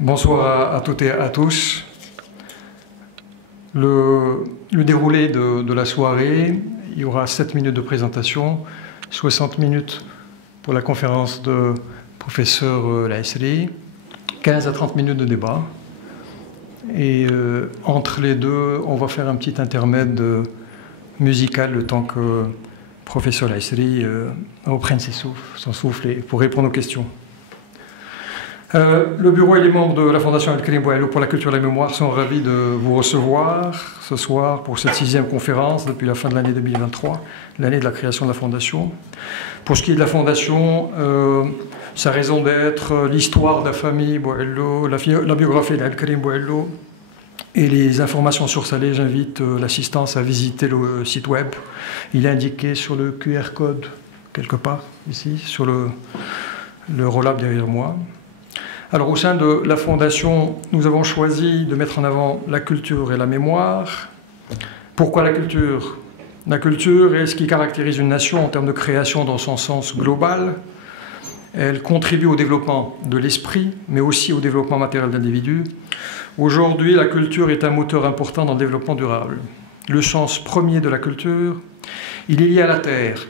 Bonsoir à toutes et à tous. Le déroulé de la soirée, il y aura 7 minutes de présentation, 60 minutes pour la conférence de professeur Laïsri, 15 à 30 minutes de débat. Et entre les deux, on va faire un petit intermède musical le temps que professeur Laïsri reprenne son souffle pour répondre aux questions. Le bureau et les membres de la Fondation Abdelkarim Bouaïlou pour la culture et la mémoire sont ravis de vous recevoir ce soir pour cette 6e conférence depuis la fin de l'année 2023, l'année de la création de la Fondation. Pour ce qui est de la Fondation, sa raison d'être, l'histoire de la famille Bouaïlou, la biographie d'Abdelkarim Bouaïlou et les informations sur Salé, j'invite l'assistance à visiter le site web. Il est indiqué sur le QR code quelque part ici, sur le roll-up derrière moi. Alors, au sein de la Fondation, nous avons choisi de mettre en avant la culture et la mémoire. Pourquoi la culture? La culture est ce qui caractérise une nation en termes de création dans son sens global. Elle contribue au développement de l'esprit, mais aussi au développement matériel d'individus. Aujourd'hui, la culture est un moteur important dans le développement durable. Le sens premier de la culture, il est lié à la terre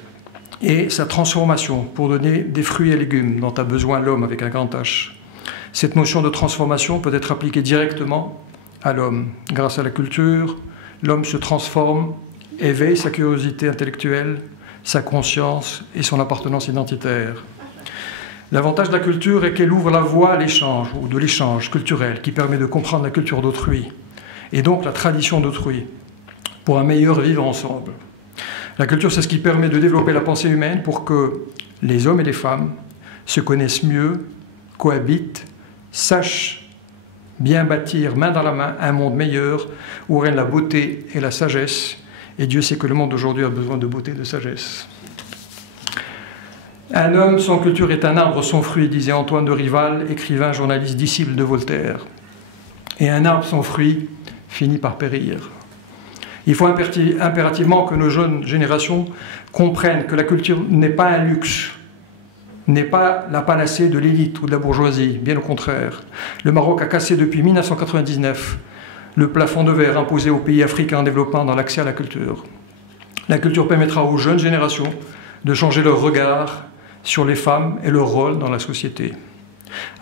et sa transformation pour donner des fruits et légumes dont a besoin l'homme avec un grand H. Cette notion de transformation peut être appliquée directement à l'homme. Grâce à la culture, l'homme se transforme, éveille sa curiosité intellectuelle, sa conscience et son appartenance identitaire. L'avantage de la culture est qu'elle ouvre la voie à l'échange, ou de l'échange culturel, qui permet de comprendre la culture d'autrui, et donc la tradition d'autrui, pour un meilleur vivre ensemble. La culture, c'est ce qui permet de développer la pensée humaine pour que les hommes et les femmes se connaissent mieux, cohabitent, sachent bien bâtir main dans la main un monde meilleur où règne la beauté et la sagesse. Et Dieu sait que le monde d'aujourd'hui a besoin de beauté et de sagesse. Un homme sans culture est un arbre sans fruit, disait Antoine de Rival, écrivain, journaliste, disciple de Voltaire. Et un arbre sans fruit finit par périr. Il faut impérativement que nos jeunes générations comprennent que la culture n'est pas un luxe, n'est pas la panacée de l'élite ou de la bourgeoisie, bien au contraire. Le Maroc a cassé depuis 1999 le plafond de verre imposé aux pays africains en développement dans l'accès à la culture. La culture permettra aux jeunes générations de changer leur regard sur les femmes et leur rôle dans la société.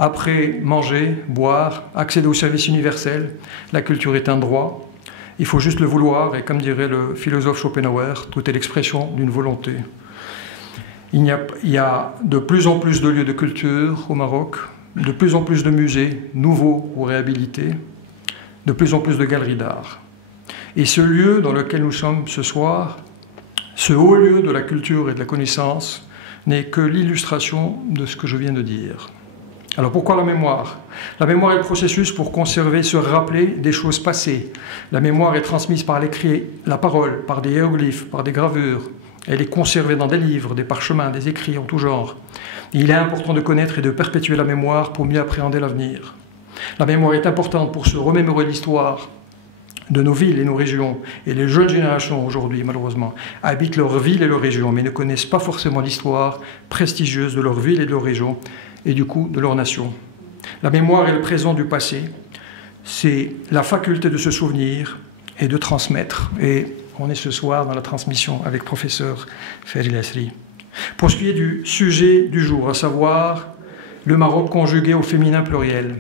Après manger, boire, accéder aux services universels, la culture est un droit. Il faut juste le vouloir et, comme dirait le philosophe Schopenhauer, tout est l'expression d'une volonté. Il y a de plus en plus de lieux de culture au Maroc, de plus en plus de musées nouveaux ou réhabilités, de plus en plus de galeries d'art. Et ce lieu dans lequel nous sommes ce soir, ce haut lieu de la culture et de la connaissance, n'est que l'illustration de ce que je viens de dire. Alors pourquoi la mémoire? La mémoire est le processus pour conserver, se rappeler des choses passées. La mémoire est transmise par l'écrit, la parole, par des hiéroglyphes, par des gravures. Elle est conservée dans des livres, des parchemins, des écrits en tout genre. Et il est important de connaître et de perpétuer la mémoire pour mieux appréhender l'avenir. La mémoire est importante pour se remémorer l'histoire de nos villes et nos régions. Et les jeunes générations aujourd'hui, malheureusement, habitent leur ville et leur région, mais ne connaissent pas forcément l'histoire prestigieuse de leur ville et de leur région, et du coup de leur nation. La mémoire est le présent du passé. C'est la faculté de se souvenir et de transmettre. Et on est ce soir dans la transmission avec professeur Ferry Laïsri. Pour ce qui est du sujet du jour, à savoir le Maroc conjugué au féminin pluriel.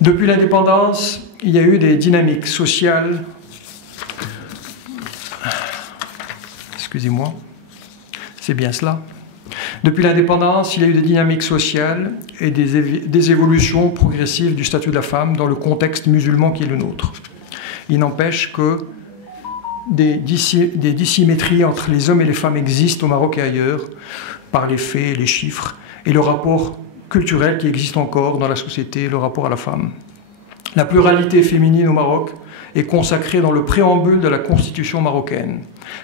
Depuis l'indépendance, il y a eu des dynamiques sociales. Excusez-moi, c'est bien cela. Depuis l'indépendance, il y a eu des dynamiques sociales et des évolutions progressives du statut de la femme dans le contexte musulman qui est le nôtre. Il n'empêche que des dissymétries entre les hommes et les femmes existent au Maroc et ailleurs, par les faits et les chiffres, et le rapport culturel qui existe encore dans la société, le rapport à la femme. La pluralité féminine au Maroc est consacrée dans le préambule de la constitution marocaine,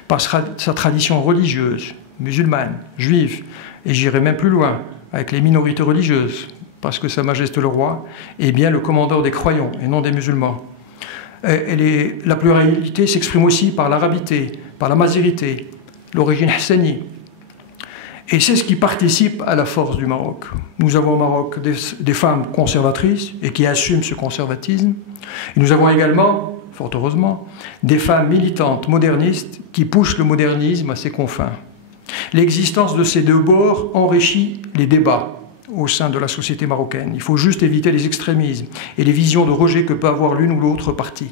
par sa tradition religieuse, musulmane, juive, et j'irai même plus loin, avec les minorités religieuses, parce que Sa Majesté le Roi est bien le commandeur des croyants et non des musulmans. La pluralité s'exprime aussi par l'arabité, par la mazirité, l'origine hassani. Et c'est ce qui participe à la force du Maroc. Nous avons au Maroc des femmes conservatrices et qui assument ce conservatisme. Et nous avons également, fort heureusement, des femmes militantes modernistes qui poussent le modernisme à ses confins. L'existence de ces deux bords enrichit les débats au sein de la société marocaine. Il faut juste éviter les extrémismes et les visions de rejet que peut avoir l'une ou l'autre partie.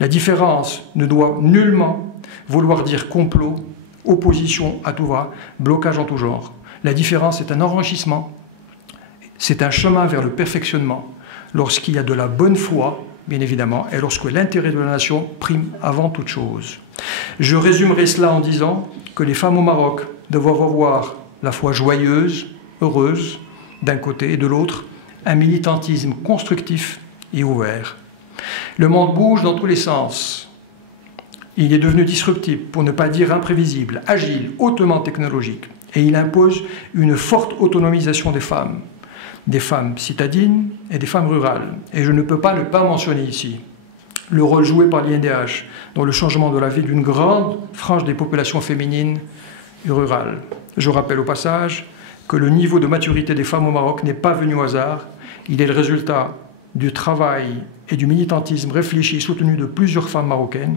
La différence ne doit nullement vouloir dire complot, opposition à tout va, blocage en tout genre. La différence est un enrichissement, c'est un chemin vers le perfectionnement, lorsqu'il y a de la bonne foi, bien évidemment, et lorsque l'intérêt de la nation prime avant toute chose. Je résumerai cela en disant que les femmes au Maroc doivent avoir la foi joyeuse, heureuse, d'un côté, et de l'autre, un militantisme constructif et ouvert. Le monde bouge dans tous les sens. Il est devenu disruptif, pour ne pas dire imprévisible, agile, hautement technologique. Et il impose une forte autonomisation des femmes citadines et des femmes rurales. Et je ne peux pas ne pas mentionner ici le rôle joué par l'INDH dans le changement de la vie d'une grande frange des populations féminines rurales. Je rappelle au passage que le niveau de maturité des femmes au Maroc n'est pas venu au hasard. Il est le résultat du travail et du militantisme réfléchi, soutenu de plusieurs femmes marocaines.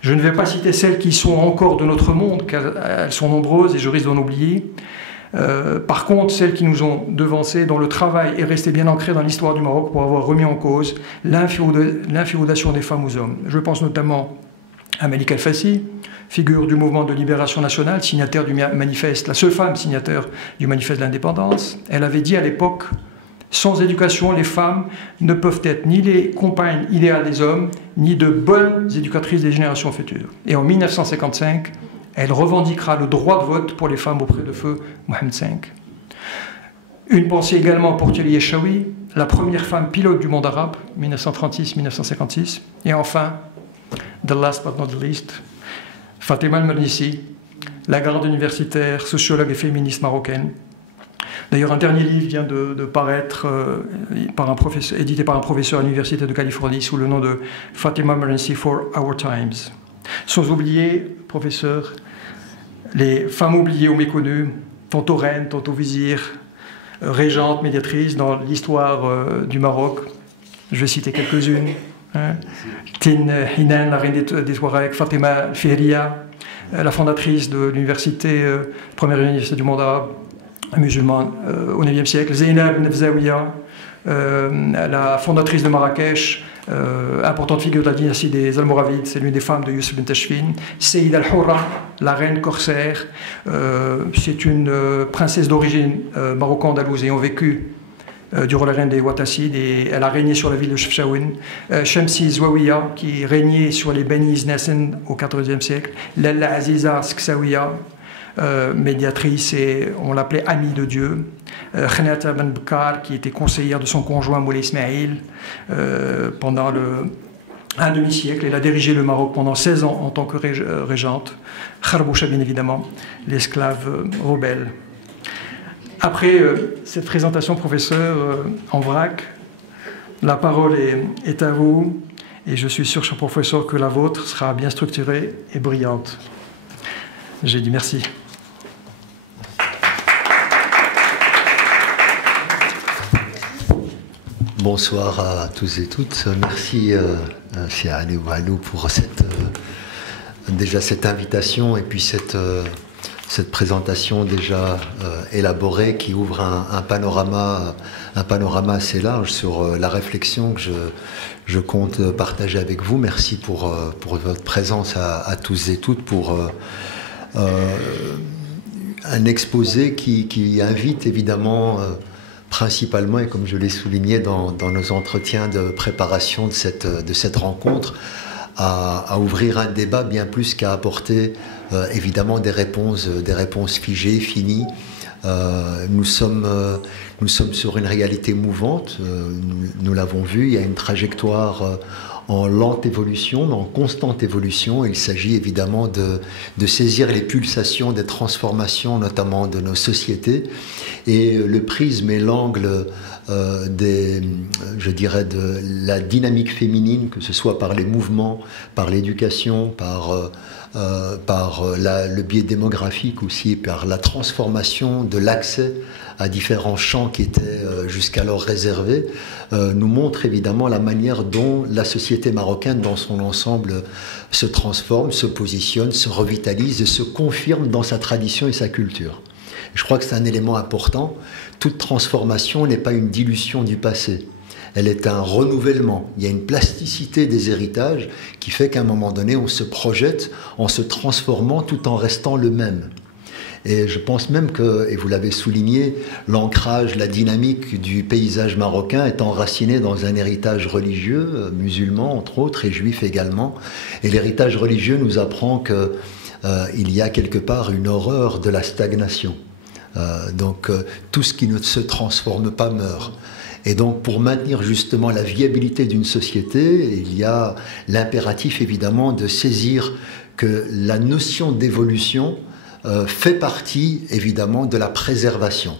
Je ne vais pas citer celles qui sont encore de notre monde, car elles sont nombreuses et je risque d'en oublier. Par contre, celles qui nous ont devancées, dont le travail est resté bien ancré dans l'histoire du Maroc pour avoir remis en cause l'inféodation des femmes aux hommes. Je pense notamment à Malika El-Fassi, figure du mouvement de libération nationale, signataire du manifeste, la seule femme signataire du manifeste de l'indépendance. Elle avait dit à l'époque: sans éducation, les femmes ne peuvent être ni les compagnes idéales des hommes, ni de bonnes éducatrices des générations futures. Et en 1955, elle revendiquera le droit de vote pour les femmes auprès de feu Mohamed V. Une pensée également pour Thierry Echaoui, la première femme pilote du monde arabe, 1936-1956. Et enfin, the last but not the least, Fatima El-Mernissi, la grande universitaire, sociologue et féministe marocaine. D'ailleurs, un dernier livre vient de paraître, édité par un professeur à l'Université de Californie sous le nom de Fatima El-Mernissi for Our Times. Sans oublier, professeur, les femmes oubliées ou méconnues, tantôt reines, tantôt vizirs, régentes, médiatrices dans l'histoire du Maroc. Je vais citer quelques-unes. Tin Hinan, la reine des Touaregs, Fatima El-Fihriya, la fondatrice de l'université, première université du monde arabe, musulmane au IXe siècle, Zeynab Nefzaouia, la fondatrice de Marrakech, importante figure de la dynastie des Almoravides, c'est l'une des femmes de Youssef Ben Tachfin, Seyid Al-Hourra, la reine corsaire, c'est une princesse d'origine maroco-andalouse ayant vécu durant la reine des Ouattassides, et elle a régné sur la ville de Chefchaouen. Shamsi Zouaouia, qui régnait sur les Beni Nassen au XIVe siècle. Lalla Aziza Sksaouia, médiatrice, et on l'appelait amie de Dieu. Khenata Ben Bakar, qui était conseillère de son conjoint Moulay Ismail pendant un demi-siècle. Elle a dirigé le Maroc pendant 16 ans en tant que régente. Kharboucha, bien évidemment, l'esclave rebelle. Après cette présentation, professeur, en vrac, la parole est à vous, et je suis sûr, cher professeur, que la vôtre sera bien structurée et brillante. J'ai dit merci. Bonsoir à tous et toutes. Merci, Cheikh Ali Oualou, pour déjà cette invitation et puis cette présentation déjà élaborée qui ouvre un panorama assez large sur la réflexion que je compte partager avec vous. Merci pour votre présence à tous et toutes, pour un exposé qui invite évidemment principalement, et comme je l'ai souligné dans nos entretiens de préparation de cette rencontre, à ouvrir un débat bien plus qu'à apporter évidemment des réponses figées, finies. Nous sommes sur une réalité mouvante, nous l'avons vu, il y a une trajectoire en lente évolution, mais en constante évolution. Il s'agit évidemment de saisir les pulsations des transformations, notamment de nos sociétés, et le prisme et l'angle je dirais, de la dynamique féminine, que ce soit par les mouvements, par l'éducation, par le biais démographique aussi, par la transformation de l'accès à différents champs qui étaient jusqu'alors réservés, nous montre évidemment la manière dont la société marocaine dans son ensemble se transforme, se positionne, se revitalise et se confirme dans sa tradition et sa culture. Je crois que c'est un élément important. Toute transformation n'est pas une dilution du passé. Elle est un renouvellement. Il y a une plasticité des héritages qui fait qu'à un moment donné, on se projette en se transformant tout en restant le même. Et je pense même que, et vous l'avez souligné, l'ancrage, la dynamique du paysage marocain est enraciné dans un héritage religieux, musulman entre autres, et juif également. Et l'héritage religieux nous apprend qu'il y a quelque part une horreur de la stagnation. Donc tout ce qui ne se transforme pas meurt. Et donc pour maintenir justement la viabilité d'une société, il y a l'impératif évidemment de saisir que la notion d'évolution fait partie évidemment de la préservation.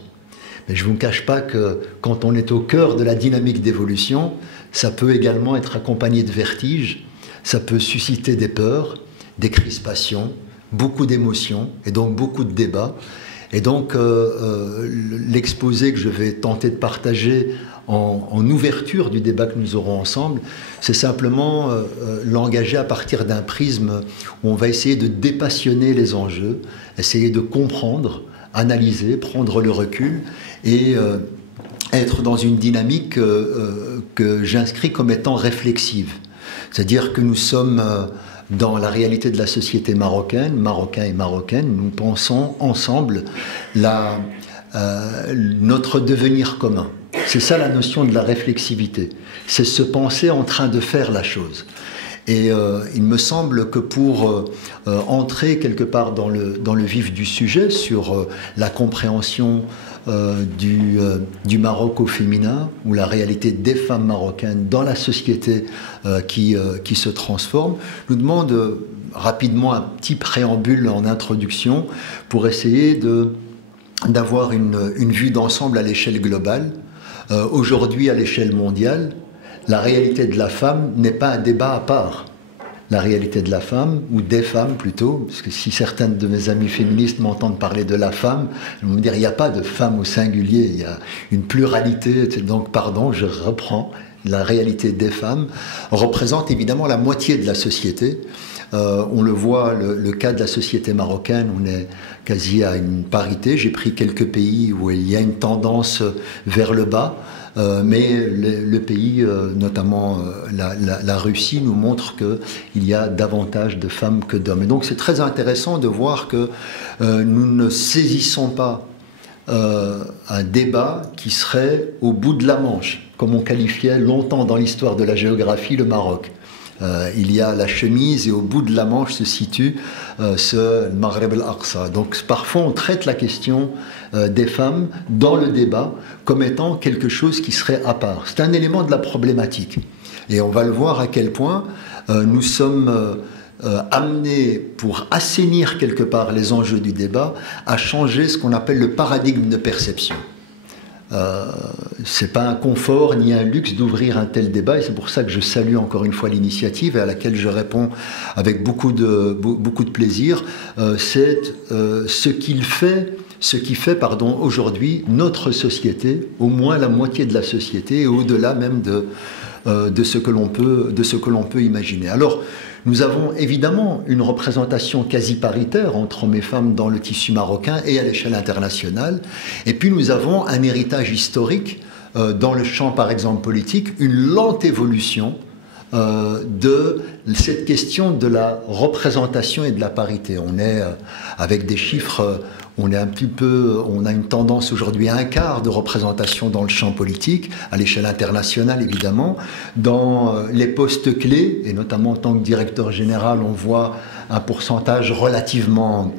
Mais je ne vous cache pas que quand on est au cœur de la dynamique d'évolution, ça peut également être accompagné de vertiges, ça peut susciter des peurs, des crispations, beaucoup d'émotions et donc beaucoup de débats. Et donc l'exposé que je vais tenter de partager en ouverture du débat que nous aurons ensemble, c'est simplement l'engager à partir d'un prisme où on va essayer de dépassionner les enjeux, essayer de comprendre, analyser, prendre le recul et être dans une dynamique que j'inscris comme étant réflexive. C'est-à-dire que nous sommes dans la réalité de la société marocaine, Marocains et Marocaines, nous pensons ensemble notre devenir commun. C'est ça la notion de la réflexivité. C'est se penser en train de faire la chose. Et il me semble que pour entrer quelque part dans le vif du sujet, sur la compréhension du Maroc au féminin, ou la réalité des femmes marocaines dans la société qui se transforme, nous demande rapidement un petit préambule en introduction pour essayer d'avoir une vue d'ensemble à l'échelle globale. Aujourd'hui, à l'échelle mondiale, la réalité de la femme n'est pas un débat à part. La réalité de la femme, ou des femmes plutôt, parce que si certains de mes amis féministes m'entendent parler de la femme, ils vont me dire il n'y a pas de femme au singulier, il y a une pluralité. Donc, pardon, je reprends. La réalité des femmes représente évidemment la moitié de la société. On le voit, le cas de la société marocaine, on est quasi à une parité. J'ai pris quelques pays où il y a une tendance vers le bas, mais le pays, notamment la Russie, nous montre qu'il y a davantage de femmes que d'hommes. Et donc c'est très intéressant de voir que nous ne saisissons pas un débat qui serait au bout de la Manche, comme on qualifiait longtemps dans l'histoire de la géographie le Maroc. Il y a la chemise et au bout de la Manche se situe ce Maghreb al-Aqsa. Donc parfois on traite la question des femmes dans le débat comme étant quelque chose qui serait à part. C'est un élément de la problématique. Et on va le voir à quel point nous sommes amenés, pour assainir quelque part les enjeux du débat, à changer ce qu'on appelle le paradigme de perception. C'est pas un confort ni un luxe d'ouvrir un tel débat, et c'est pour ça que je salue encore une fois l'initiative et à laquelle je réponds avec beaucoup de plaisir. C'est ce qui fait aujourd'hui notre société, au moins la moitié de la société, et au-delà même de ce que l'on peut imaginer. Alors, nous avons évidemment une représentation quasi paritaire entre hommes et femmes dans le tissu marocain et à l'échelle internationale. Et puis nous avons un héritage historique dans le champ, par exemple, politique, une lente évolution de cette question de la représentation et de la parité. On est avec des chiffres, on a une tendance aujourd'hui à un quart de représentation dans le champ politique, à l'échelle internationale évidemment. Dans les postes clés, et notamment en tant que directeur général, on voit un pourcentage relativement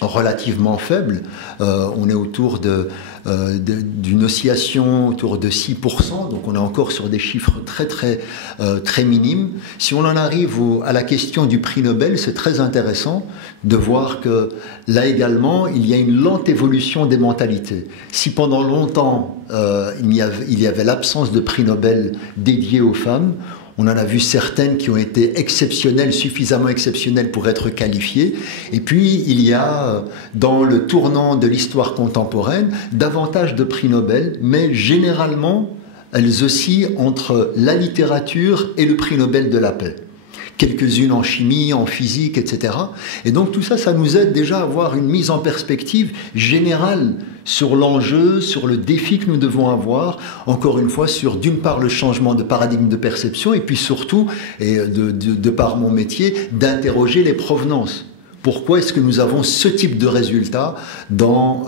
relativement faible. On est autour d'une oscillation autour de 6%, donc on est encore sur des chiffres très minimes. Si on en arrive à la question du prix Nobel, c'est très intéressant de voir que là également, il y a une lente évolution des mentalités. Si pendant longtemps, il y avait l'absence de prix Nobel dédié aux femmes, on en a vu certaines qui ont été exceptionnelles, suffisamment exceptionnelles pour être qualifiées. Et puis, il y a, dans le tournant de l'histoire contemporaine, davantage de prix Nobel, mais généralement, elles oscillent entre la littérature et le prix Nobel de la paix. Quelques-unes en chimie, en physique, etc. Et donc tout ça, ça nous aide déjà à avoir une mise en perspective générale sur l'enjeu, sur le défi que nous devons avoir, encore une fois, sur d'une part le changement de paradigme de perception, et puis surtout, et de par mon métier, d'interroger les provenances. Pourquoi est-ce que nous avons ce type de résultat dans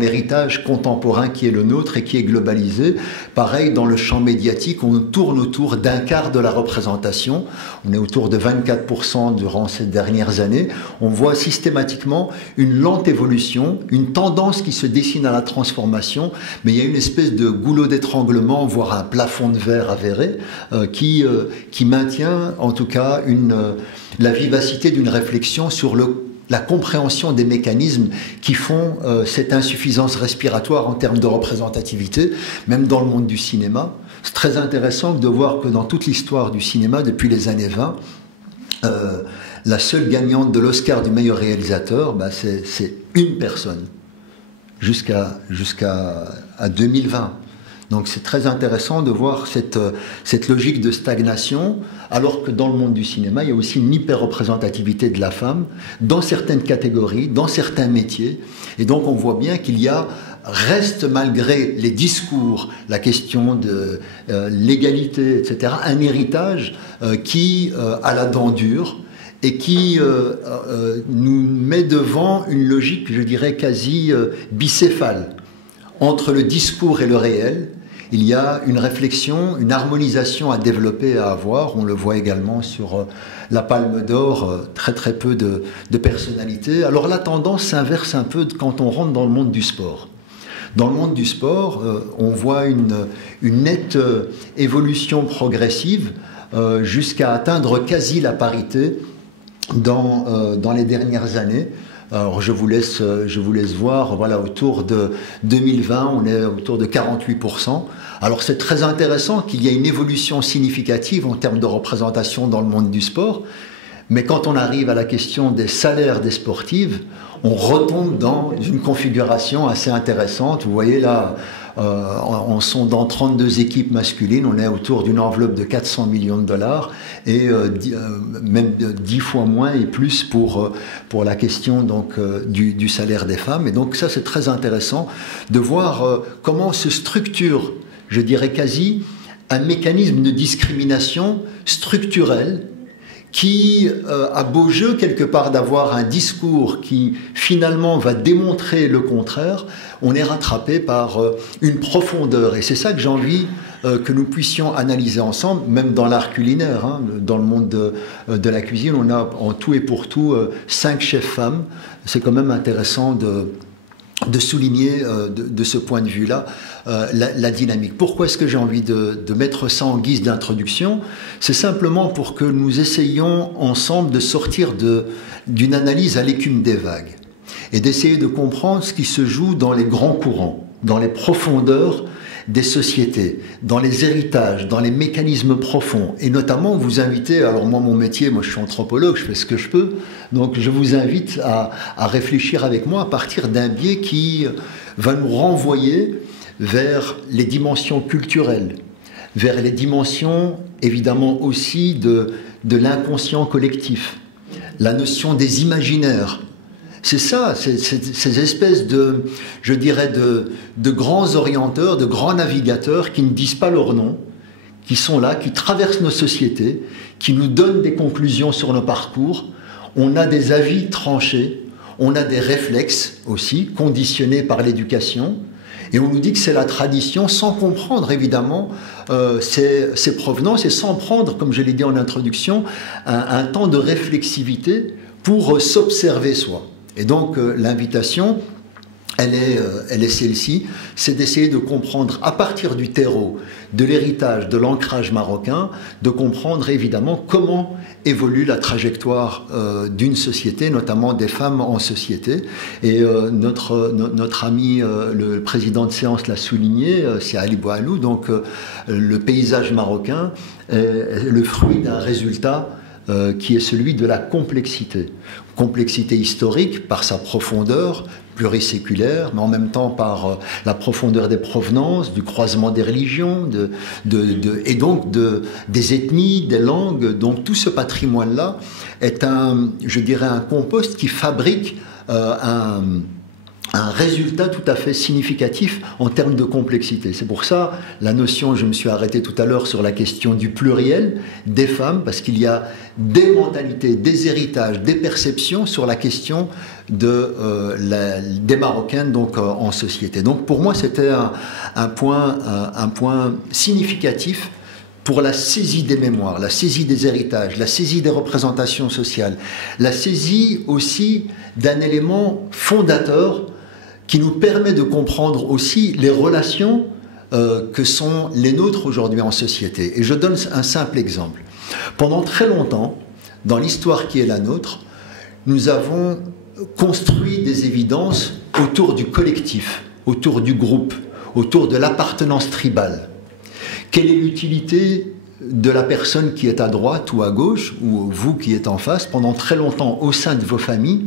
l'héritage contemporain qui est le nôtre et qui est globalisé? Pareil, dans le champ médiatique, on tourne autour d'un quart de la représentation. On est autour de 24% durant ces dernières années. On voit systématiquement une lente évolution, une tendance qui se dessine à la transformation, mais il y a une espèce de goulot d'étranglement, voire un plafond de verre avéré, qui maintient en tout cas la vivacité d'une réflexion sur la compréhension des mécanismes qui font cette insuffisance respiratoire en termes de représentativité, même dans le monde du cinéma. C'est très intéressant de voir que dans toute l'histoire du cinéma, depuis les années 20, la seule gagnante de l'Oscar du meilleur réalisateur, c'est une personne, jusqu'à 2020. Donc c'est très intéressant de voir cette logique de stagnation, alors que dans le monde du cinéma, il y a aussi une hyper-représentativité de la femme dans certaines catégories, dans certains métiers. Et donc on voit bien qu'il reste malgré les discours, la question de l'égalité, etc., un héritage qui a la dent dure et qui nous met devant une logique, je dirais, quasi bicéphale. Entre le discours et le réel, il y a une réflexion, une harmonisation à développer, à avoir. On le voit également sur la Palme d'Or, très peu de personnalités. Alors la tendance s'inverse un peu quand on rentre dans le monde du sport. Dans le monde du sport, on voit une nette évolution progressive jusqu'à atteindre quasi la parité dans les dernières années. Alors je vous laisse voir, voilà, autour de 2020, on est autour de 48%. Alors c'est très intéressant qu'il y ait une évolution significative en termes de représentation dans le monde du sport, mais quand on arrive à la question des salaires des sportives, on retombe dans une configuration assez intéressante. Vous voyez là, on sont dans 32 équipes masculines, on est autour d'une enveloppe de 400 millions de dollars et même 10 fois moins et plus pour la question donc, du salaire des femmes. Et donc ça c'est très intéressant de voir comment se structure, je dirais quasi, un mécanisme de discrimination structurelle qui a beau jeu quelque part d'avoir un discours qui finalement va démontrer le contraire. On est rattrapé par une profondeur, et c'est ça que j'ai envie que nous puissions analyser ensemble, même dans l'art culinaire, hein, dans le monde de la cuisine. On a en tout et pour tout 5 chefs femmes. C'est quand même intéressant de souligner de ce point de vue-là la dynamique. Pourquoi est-ce que j'ai envie de mettre ça en guise d'introduction? C'est simplement pour que nous essayions ensemble de sortir d'une analyse à l'écume des vagues et d'essayer de comprendre ce qui se joue dans les grands courants, dans les profondeurs des sociétés, dans les héritages, dans les mécanismes profonds. Et notamment, vous invitez, alors moi, mon métier, moi je suis anthropologue, je fais ce que je peux, donc je vous invite à réfléchir avec moi à partir d'un biais qui va nous renvoyer vers les dimensions culturelles, vers les dimensions, évidemment aussi, de l'inconscient collectif, la notion des imaginaires. C'est ça, ces espèces de, je dirais, de grands orienteurs, de grands navigateurs qui ne disent pas leur nom, qui sont là, qui traversent nos sociétés, qui nous donnent des conclusions sur nos parcours. On a des avis tranchés, on a des réflexes aussi, conditionnés par l'éducation, et on nous dit que c'est la tradition, sans comprendre évidemment ses provenances, et sans prendre, comme je l'ai dit en introduction, un temps de réflexivité pour s'observer soi. Et donc l'invitation, elle est celle-ci, c'est d'essayer de comprendre à partir du terreau, de l'héritage, de l'ancrage marocain, de comprendre évidemment comment évolue la trajectoire d'une société, notamment des femmes en société. Et notre ami, le président de séance l'a souligné, c'est Ali Boualou, donc le paysage marocain est le fruit d'un résultat qui est celui de la complexité. Complexité historique par sa profondeur, pluriséculaire, mais en même temps par la profondeur des provenances, du croisement des religions, et donc des ethnies, des langues. Donc tout ce patrimoine-là est je dirais, un compost qui fabrique un résultat tout à fait significatif en termes de complexité. C'est pour ça la notion, je me suis arrêté tout à l'heure sur la question du pluriel des femmes, parce qu'il y a des mentalités, des héritages, des perceptions sur la question des Marocaines donc, en société. Donc pour moi, c'était un point significatif pour la saisie des mémoires, la saisie des héritages, la saisie des représentations sociales, la saisie aussi d'un élément fondateur qui nous permet de comprendre aussi les relations que sont les nôtres aujourd'hui en société. Et je donne un simple exemple. Pendant très longtemps, dans l'histoire qui est la nôtre, nous avons construit des évidences autour du collectif, autour du groupe, autour de l'appartenance tribale. Quelle est l'utilité de la personne qui est à droite ou à gauche, ou vous qui êtes en face? Pendant très longtemps, au sein de vos familles,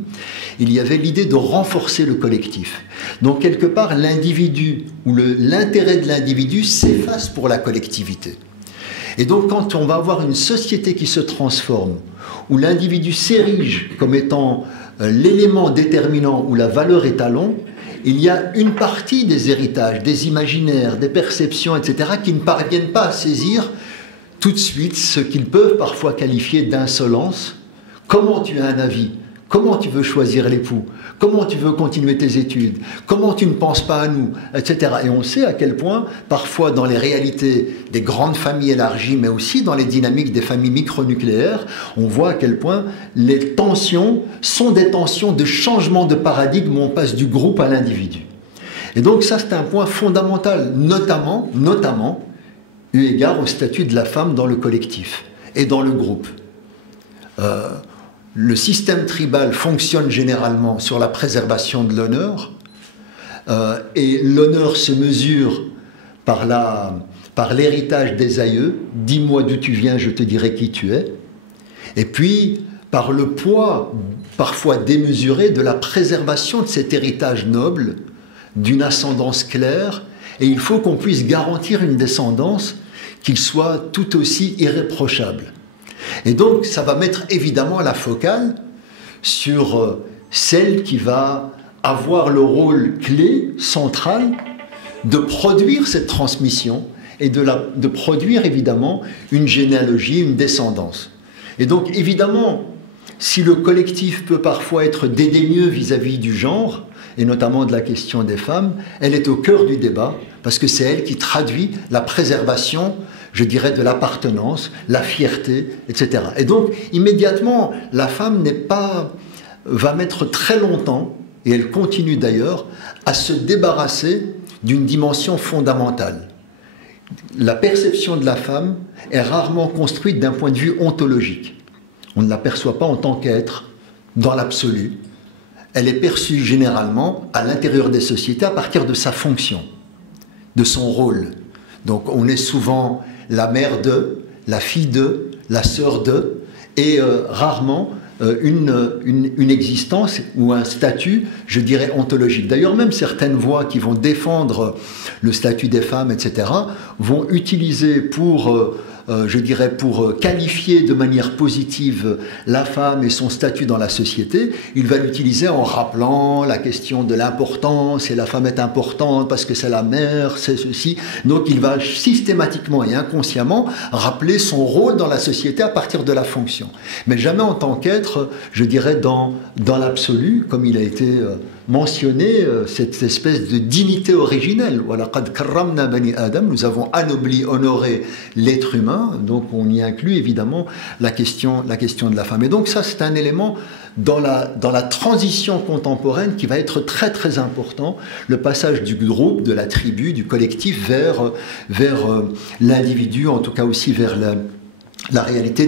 il y avait l'idée de renforcer le collectif. Donc, quelque part, l'individu, ou l'intérêt de l'individu s'efface pour la collectivité. Et donc, quand on va avoir une société qui se transforme, où l'individu s'érige comme étant l'élément déterminant ou la valeur étalon, il y a une partie des héritages, des imaginaires, des perceptions, etc., qui ne parviennent pas à saisir tout de suite ce qu'ils peuvent parfois qualifier d'insolence. Comment tu as un avis? Comment tu veux choisir l'époux? Comment tu veux continuer tes études? Comment tu ne penses pas à nous? Etc. Et on sait à quel point, parfois dans les réalités des grandes familles élargies, mais aussi dans les dynamiques des familles micronucléaires, on voit à quel point les tensions sont des tensions de changement de paradigme où on passe du groupe à l'individu. Et donc ça, c'est un point fondamental, notamment, eu égard au statut de la femme dans le collectif et dans le groupe. Le système tribal fonctionne généralement sur la préservation de l'honneur, et l'honneur se mesure par l'héritage des aïeux. Dis-moi d'où tu viens, je te dirai qui tu es. Et puis, par le poids parfois démesuré de la préservation de cet héritage noble, d'une ascendance claire, et il faut qu'on puisse garantir une descendance qu'il soit tout aussi irréprochable. Et donc, ça va mettre évidemment la focale sur celle qui va avoir le rôle clé, central, de produire cette transmission et de produire évidemment une généalogie, une descendance. Et donc, évidemment, si le collectif peut parfois être dédaigneux vis-à-vis du genre, et notamment de la question des femmes, elle est au cœur du débat, parce que c'est elle qui traduit la préservation, je dirais, de l'appartenance, la fierté, etc. Et donc, immédiatement, la femme va mettre très longtemps, et elle continue d'ailleurs, à se débarrasser d'une dimension fondamentale. La perception de la femme est rarement construite d'un point de vue ontologique. On ne la perçoit pas en tant qu'être, dans l'absolu. Elle est perçue généralement à l'intérieur des sociétés à partir de sa fonction, de son rôle. Donc on est souvent la mère de, la fille de, la sœur de, et rarement une existence ou un statut, je dirais, ontologique. D'ailleurs, même certaines voix qui vont défendre le statut des femmes, etc., vont utiliser pour qualifier de manière positive la femme et son statut dans la société, il va l'utiliser en rappelant la question de l'importance, et la femme est importante parce que c'est la mère, c'est ceci. Donc il va systématiquement et inconsciemment rappeler son rôle dans la société à partir de la fonction. Mais jamais en tant qu'être, je dirais, dans l'absolu, comme il a été mentionné, cette espèce de dignité originelle. Nous avons anobli, honoré l'être humain, donc on y inclut évidemment la question de la femme. Et donc ça, c'est un élément dans la transition contemporaine qui va être très très important, le passage du groupe, de la tribu, du collectif vers l'individu, en tout cas aussi vers la réalité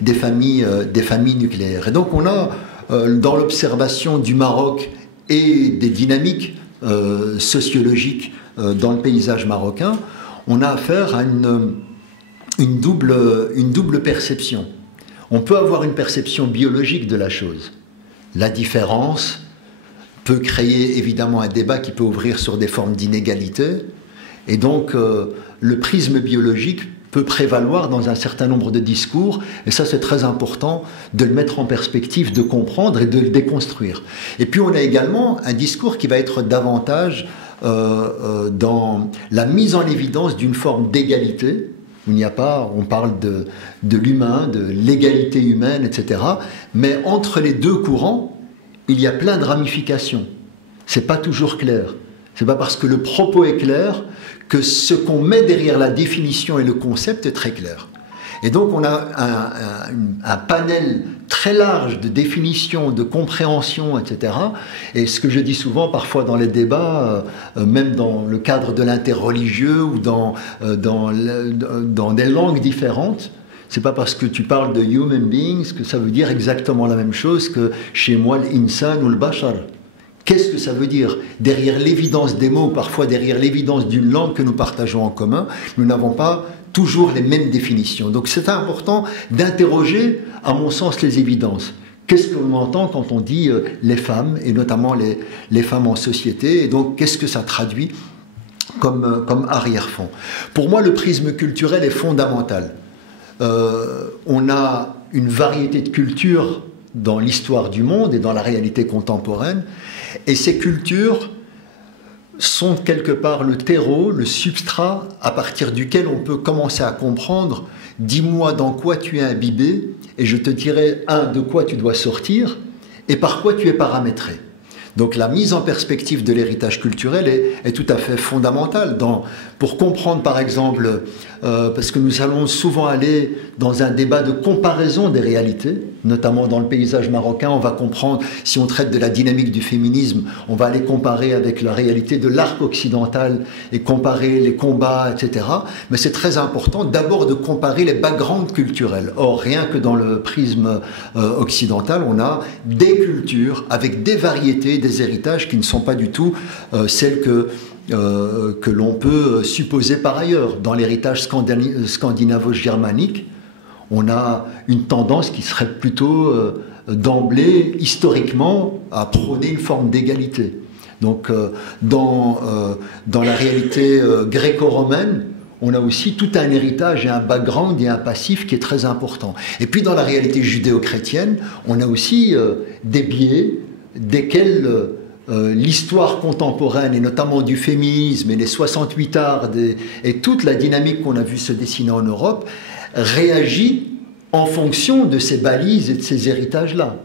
des familles nucléaires. Et donc on a dans l'observation du Maroc et des dynamiques sociologiques dans le paysage marocain, on a affaire à une double perception. On peut avoir une perception biologique de la chose. La différence peut créer évidemment un débat qui peut ouvrir sur des formes d'inégalité. Et donc, le prisme biologique peut prévaloir dans un certain nombre de discours. Et ça, c'est très important de le mettre en perspective, de comprendre et de le déconstruire. Et puis, on a également un discours qui va être davantage dans la mise en évidence d'une forme d'égalité. Il n'y a pas, on parle de l'humain, de l'égalité humaine, etc. Mais entre les deux courants, il y a plein de ramifications. C'est pas toujours clair. C'est pas parce que le propos est clair que ce qu'on met derrière la définition et le concept est très clair. Et donc on a un panel très large de définitions, de compréhension, etc. Et ce que je dis souvent parfois dans les débats, même dans le cadre de l'interreligieux ou dans des langues différentes, c'est pas parce que tu parles de human beings que ça veut dire exactement la même chose que chez moi l'insan ou le bashar. Qu'est-ce que ça veut dire? Derrière l'évidence des mots, parfois derrière l'évidence d'une langue que nous partageons en commun, nous n'avons pas toujours les mêmes définitions. Donc c'est important d'interroger, à mon sens, les évidences. Qu'est-ce qu'on entend quand on dit les femmes, et notamment les femmes en société, et donc qu'est-ce que ça traduit comme arrière-fond? Pour moi, le prisme culturel est fondamental. On a une variété de cultures dans l'histoire du monde et dans la réalité contemporaine, et ces cultures sont quelque part le terreau, le substrat à partir duquel on peut commencer à comprendre « dis-moi dans quoi tu es imbibé et je te dirai de quoi tu dois sortir et par quoi tu es paramétré ». Donc la mise en perspective de l'héritage culturel est tout à fait fondamentale pour comprendre par exemple, parce que nous allons souvent aller dans un débat de comparaison des réalités, notamment dans le paysage marocain, on va comprendre, si on traite de la dynamique du féminisme, on va aller comparer avec la réalité de l'arc occidental et comparer les combats, etc. Mais c'est très important d'abord de comparer les backgrounds culturels. Or, rien que dans le prisme occidental, on a des cultures avec des variétés, des héritages qui ne sont pas du tout celles que l'on peut supposer par ailleurs. Dans l'héritage scandinavo-germanique, on a une tendance qui serait plutôt d'emblée, historiquement, à prôner une forme d'égalité. Donc dans la réalité gréco-romaine, on a aussi tout un héritage et un background et un passif qui est très important. Et puis dans la réalité judéo-chrétienne, on a aussi des biais desquels l'histoire contemporaine, et notamment du féminisme et les 68 arts et toute la dynamique qu'on a vu se dessiner en Europe, réagit en fonction de ces balises et de ces héritages-là.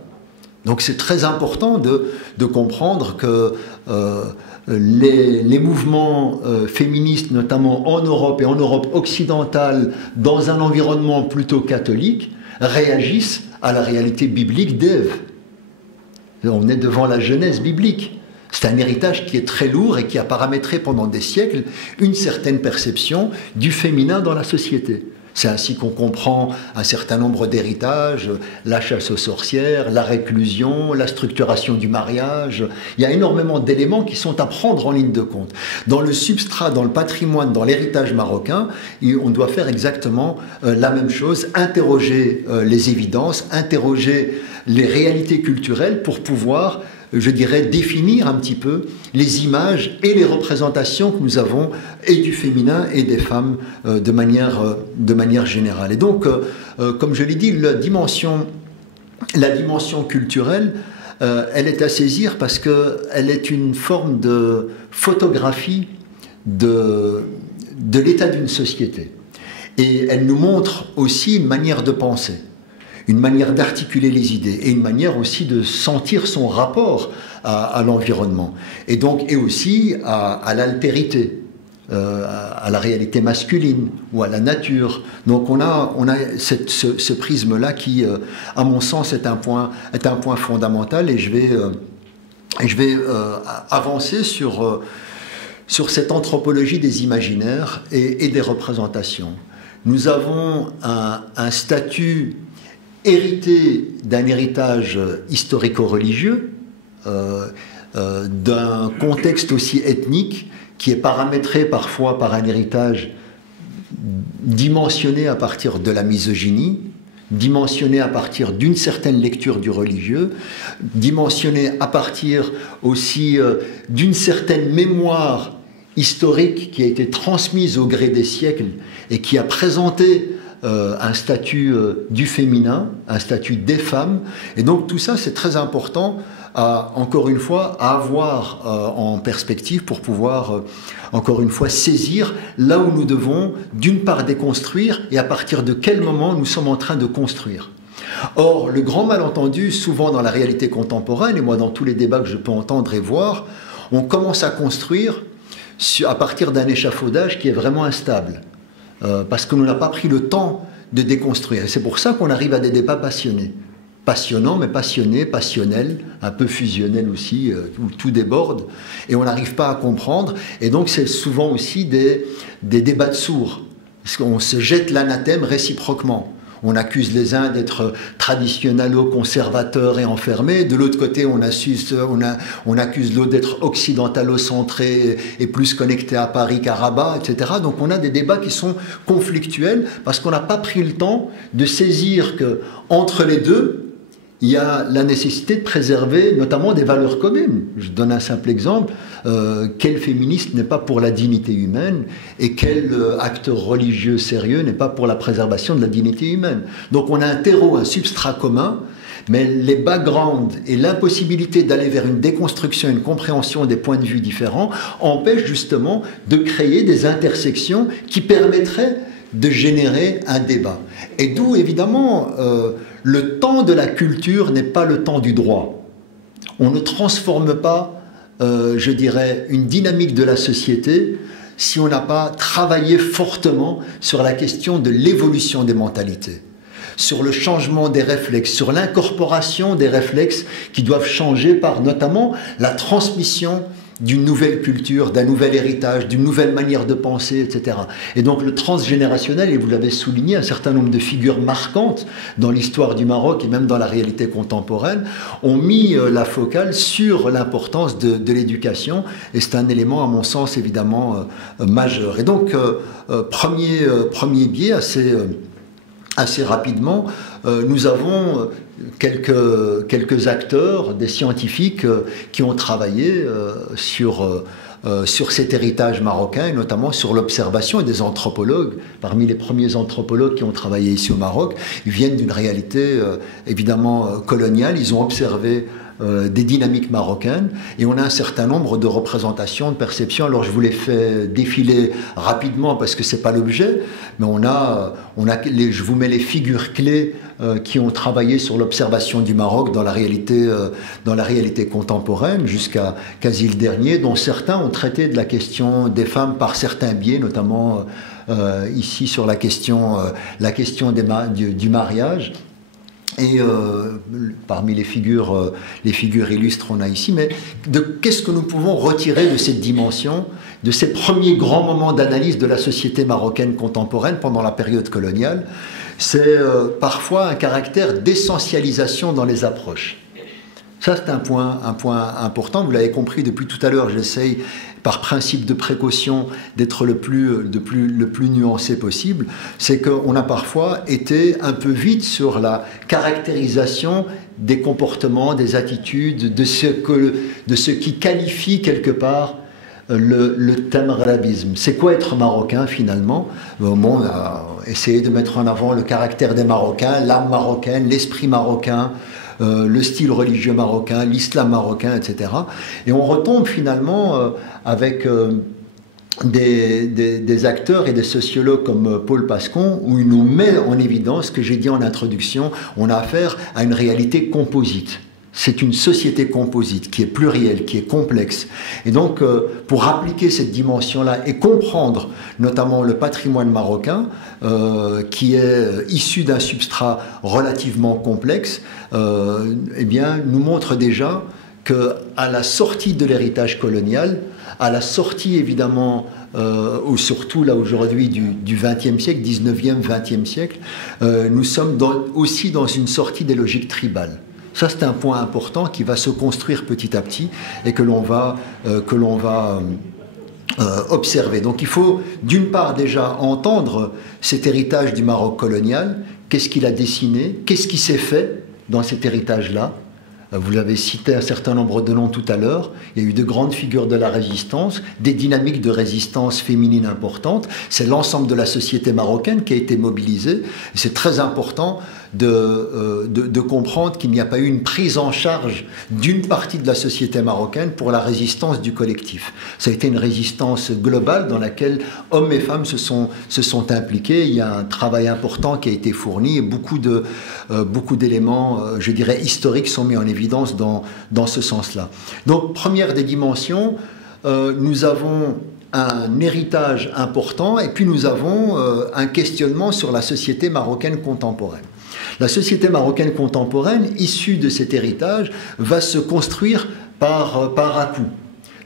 Donc c'est très important de comprendre que les mouvements féministes, notamment en Europe et en Europe occidentale, dans un environnement plutôt catholique, réagissent à la réalité biblique d'Ève. On est devant la Genèse biblique. C'est un héritage qui est très lourd et qui a paramétré pendant des siècles une certaine perception du féminin dans la société. C'est ainsi qu'on comprend un certain nombre d'héritages, la chasse aux sorcières, la réclusion, la structuration du mariage. Il y a énormément d'éléments qui sont à prendre en ligne de compte. Dans le substrat, dans le patrimoine, dans l'héritage marocain, on doit faire exactement la même chose, interroger les évidences, interroger les réalités culturelles pour pouvoir, je dirais, définir un petit peu les images et les représentations que nous avons et du féminin et des femmes de manière générale. Et donc, comme je l'ai dit, la dimension culturelle, elle est à saisir parce qu'elle est une forme de photographie de l'état d'une société. Et elle nous montre aussi une manière de penser, une manière d'articuler les idées et une manière aussi de sentir son rapport à l'environnement et donc et aussi à l'altérité. à la réalité masculine ou à la nature. Donc on a ce prisme-là qui, à mon sens, est un point fondamental, et je vais avancer sur cette anthropologie des imaginaires et des représentations. Nous avons un statut hérité d'un héritage historico-religieux, d'un contexte aussi ethnique qui est paramétré parfois par un héritage dimensionné à partir de la misogynie, dimensionné à partir d'une certaine lecture du religieux, dimensionné à partir aussi d'une certaine mémoire historique qui a été transmise au gré des siècles et qui a présenté un statut du féminin, un statut des femmes. Et donc tout ça, c'est très important, encore une fois, à avoir en perspective pour pouvoir, encore une fois, saisir là où nous devons, d'une part, déconstruire, et à partir de quel moment nous sommes en train de construire. Or, le grand malentendu, souvent dans la réalité contemporaine, et moi dans tous les débats que je peux entendre et voir, on commence à construire à partir d'un échafaudage qui est vraiment instable, parce qu'on n'a pas pris le temps de déconstruire. Et c'est pour ça qu'on arrive à des débats passionnés. Passionnants, mais passionnés, passionnels, un peu fusionnels aussi, où tout déborde, et on n'arrive pas à comprendre. Et donc c'est souvent aussi des débats de sourds, parce qu'on se jette l'anathème réciproquement. On accuse les uns d'être traditionnalo-conservateurs et enfermés. De l'autre côté, on accuse l'autre d'être occidentalo-centré et plus connecté à Paris qu'à Rabat, etc. Donc on a des débats qui sont conflictuels parce qu'on n'a pas pris le temps de saisir qu'entre les deux, il y a la nécessité de préserver notamment des valeurs communes. Je donne un simple exemple. Quel féministe n'est pas pour la dignité humaine et quel acteur religieux sérieux n'est pas pour la préservation de la dignité humaine? Donc on a un terreau, un substrat commun, mais les backgrounds et l'impossibilité d'aller vers une déconstruction, une compréhension des points de vue différents empêchent justement de créer des intersections qui permettraient de générer un débat. Et d'où évidemment le temps de la culture n'est pas le temps du droit. On ne transforme pas je dirais, une dynamique de la société si on n'a pas travaillé fortement sur la question de l'évolution des mentalités, sur le changement des réflexes, sur l'incorporation des réflexes qui doivent changer par notamment la transmission d'une nouvelle culture, d'un nouvel héritage, d'une nouvelle manière de penser, etc. Et donc le transgénérationnel, et vous l'avez souligné, un certain nombre de figures marquantes dans l'histoire du Maroc et même dans la réalité contemporaine, ont mis la focale sur l'importance de l'éducation, et c'est un élément, à mon sens, évidemment majeur. Et donc, premier biais, assez rapidement, nous avons quelques acteurs, des scientifiques qui ont travaillé sur cet héritage marocain, et notamment sur l'observation, et des anthropologues. Parmi les premiers anthropologues qui ont travaillé ici au Maroc, ils viennent d'une réalité évidemment coloniale. Ils ont observé des dynamiques marocaines, et on a un certain nombre de représentations, de perceptions. Alors je vous les fais défiler rapidement parce que c'est pas l'objet, mais je vous mets les figures clés qui ont travaillé sur l'observation du Maroc dans la réalité contemporaine jusqu'à quasi le dernier, dont certains ont traité de la question des femmes par certains biais, notamment ici sur la question du mariage. Et parmi les figures illustres on a ici, mais qu'est-ce que nous pouvons retirer de cette dimension, de ces premiers grands moments d'analyse de la société marocaine contemporaine pendant la période coloniale? C'est parfois un caractère d'essentialisation dans les approches. Ça, c'est un point important. Vous l'avez compris depuis tout à l'heure, j'essaye, par principe de précaution, d'être le plus nuancé possible. C'est qu'on a parfois été un peu vite sur la caractérisation des comportements, des attitudes, de ce qui qualifie quelque part le tamarabisme. C'est quoi être marocain finalement? On a essayé de mettre en avant le caractère des Marocains, l'âme marocaine, l'esprit marocain, le style religieux marocain, l'islam marocain, etc. Et on retombe finalement avec des acteurs et des sociologues comme Paul Pascon, où il nous met en évidence ce que j'ai dit en introduction. On a affaire à une réalité composite. c'est une société composite qui est plurielle, qui est complexe. Et donc, pour appliquer cette dimension-là et comprendre notamment le patrimoine marocain, qui est issu d'un substrat relativement complexe, eh bien, nous montre déjà qu'à la sortie de l'héritage colonial, à la sortie évidemment, ou surtout là aujourd'hui du XXe siècle, 19e, 20e siècle, nous sommes aussi dans une sortie des logiques tribales. Ça, c'est un point important qui va se construire petit à petit et que l'on va observer. Donc il faut d'une part déjà entendre cet héritage du Maroc colonial, qu'est-ce qu'il a dessiné, qu'est-ce qui s'est fait dans cet héritage-là. Vous l'avez cité un certain nombre de noms tout à l'heure. Il y a eu de grandes figures de la résistance, des dynamiques de résistance féminine importantes. C'est l'ensemble de la société marocaine qui a été mobilisée. Et c'est très important de comprendre qu'il n'y a pas eu une prise en charge d'une partie de la société marocaine pour la résistance du collectif. Ça a été une résistance globale dans laquelle hommes et femmes se sont impliqués. Il y a un travail important qui a été fourni et beaucoup d'éléments, je dirais, historiques sont mis en évidence dans ce sens-là. Donc, première des dimensions, nous avons un héritage important et puis nous avons un questionnement sur la société marocaine contemporaine. La société marocaine contemporaine, issue de cet héritage, va se construire par à-coups.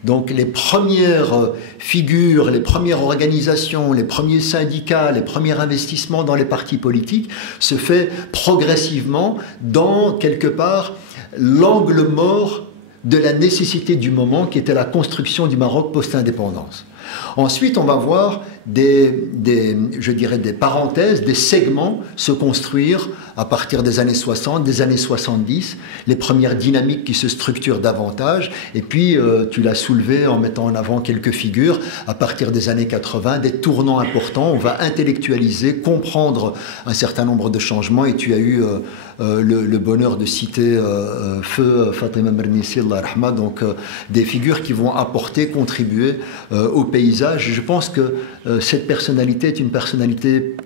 Donc les premières figures, les premières organisations, les premiers syndicats, les premiers investissements dans les partis politiques se fait progressivement dans, quelque part, l'angle mort de la nécessité du moment qui était la construction du Maroc post-indépendance. Ensuite, on va voir je dirais des parenthèses, des segments se construire à partir des années 60, des années 70, les premières dynamiques qui se structurent davantage. Et puis, tu l'as soulevé en mettant en avant quelques figures, à partir des années 80, des tournants importants. On va intellectualiser, comprendre un certain nombre de changements. Et tu as eu le bonheur de citer Feu Fatima Mernissi, Allah rahma, donc des figures qui vont apporter, contribuer au paysage. Je pense que cette personnalité est une personnalité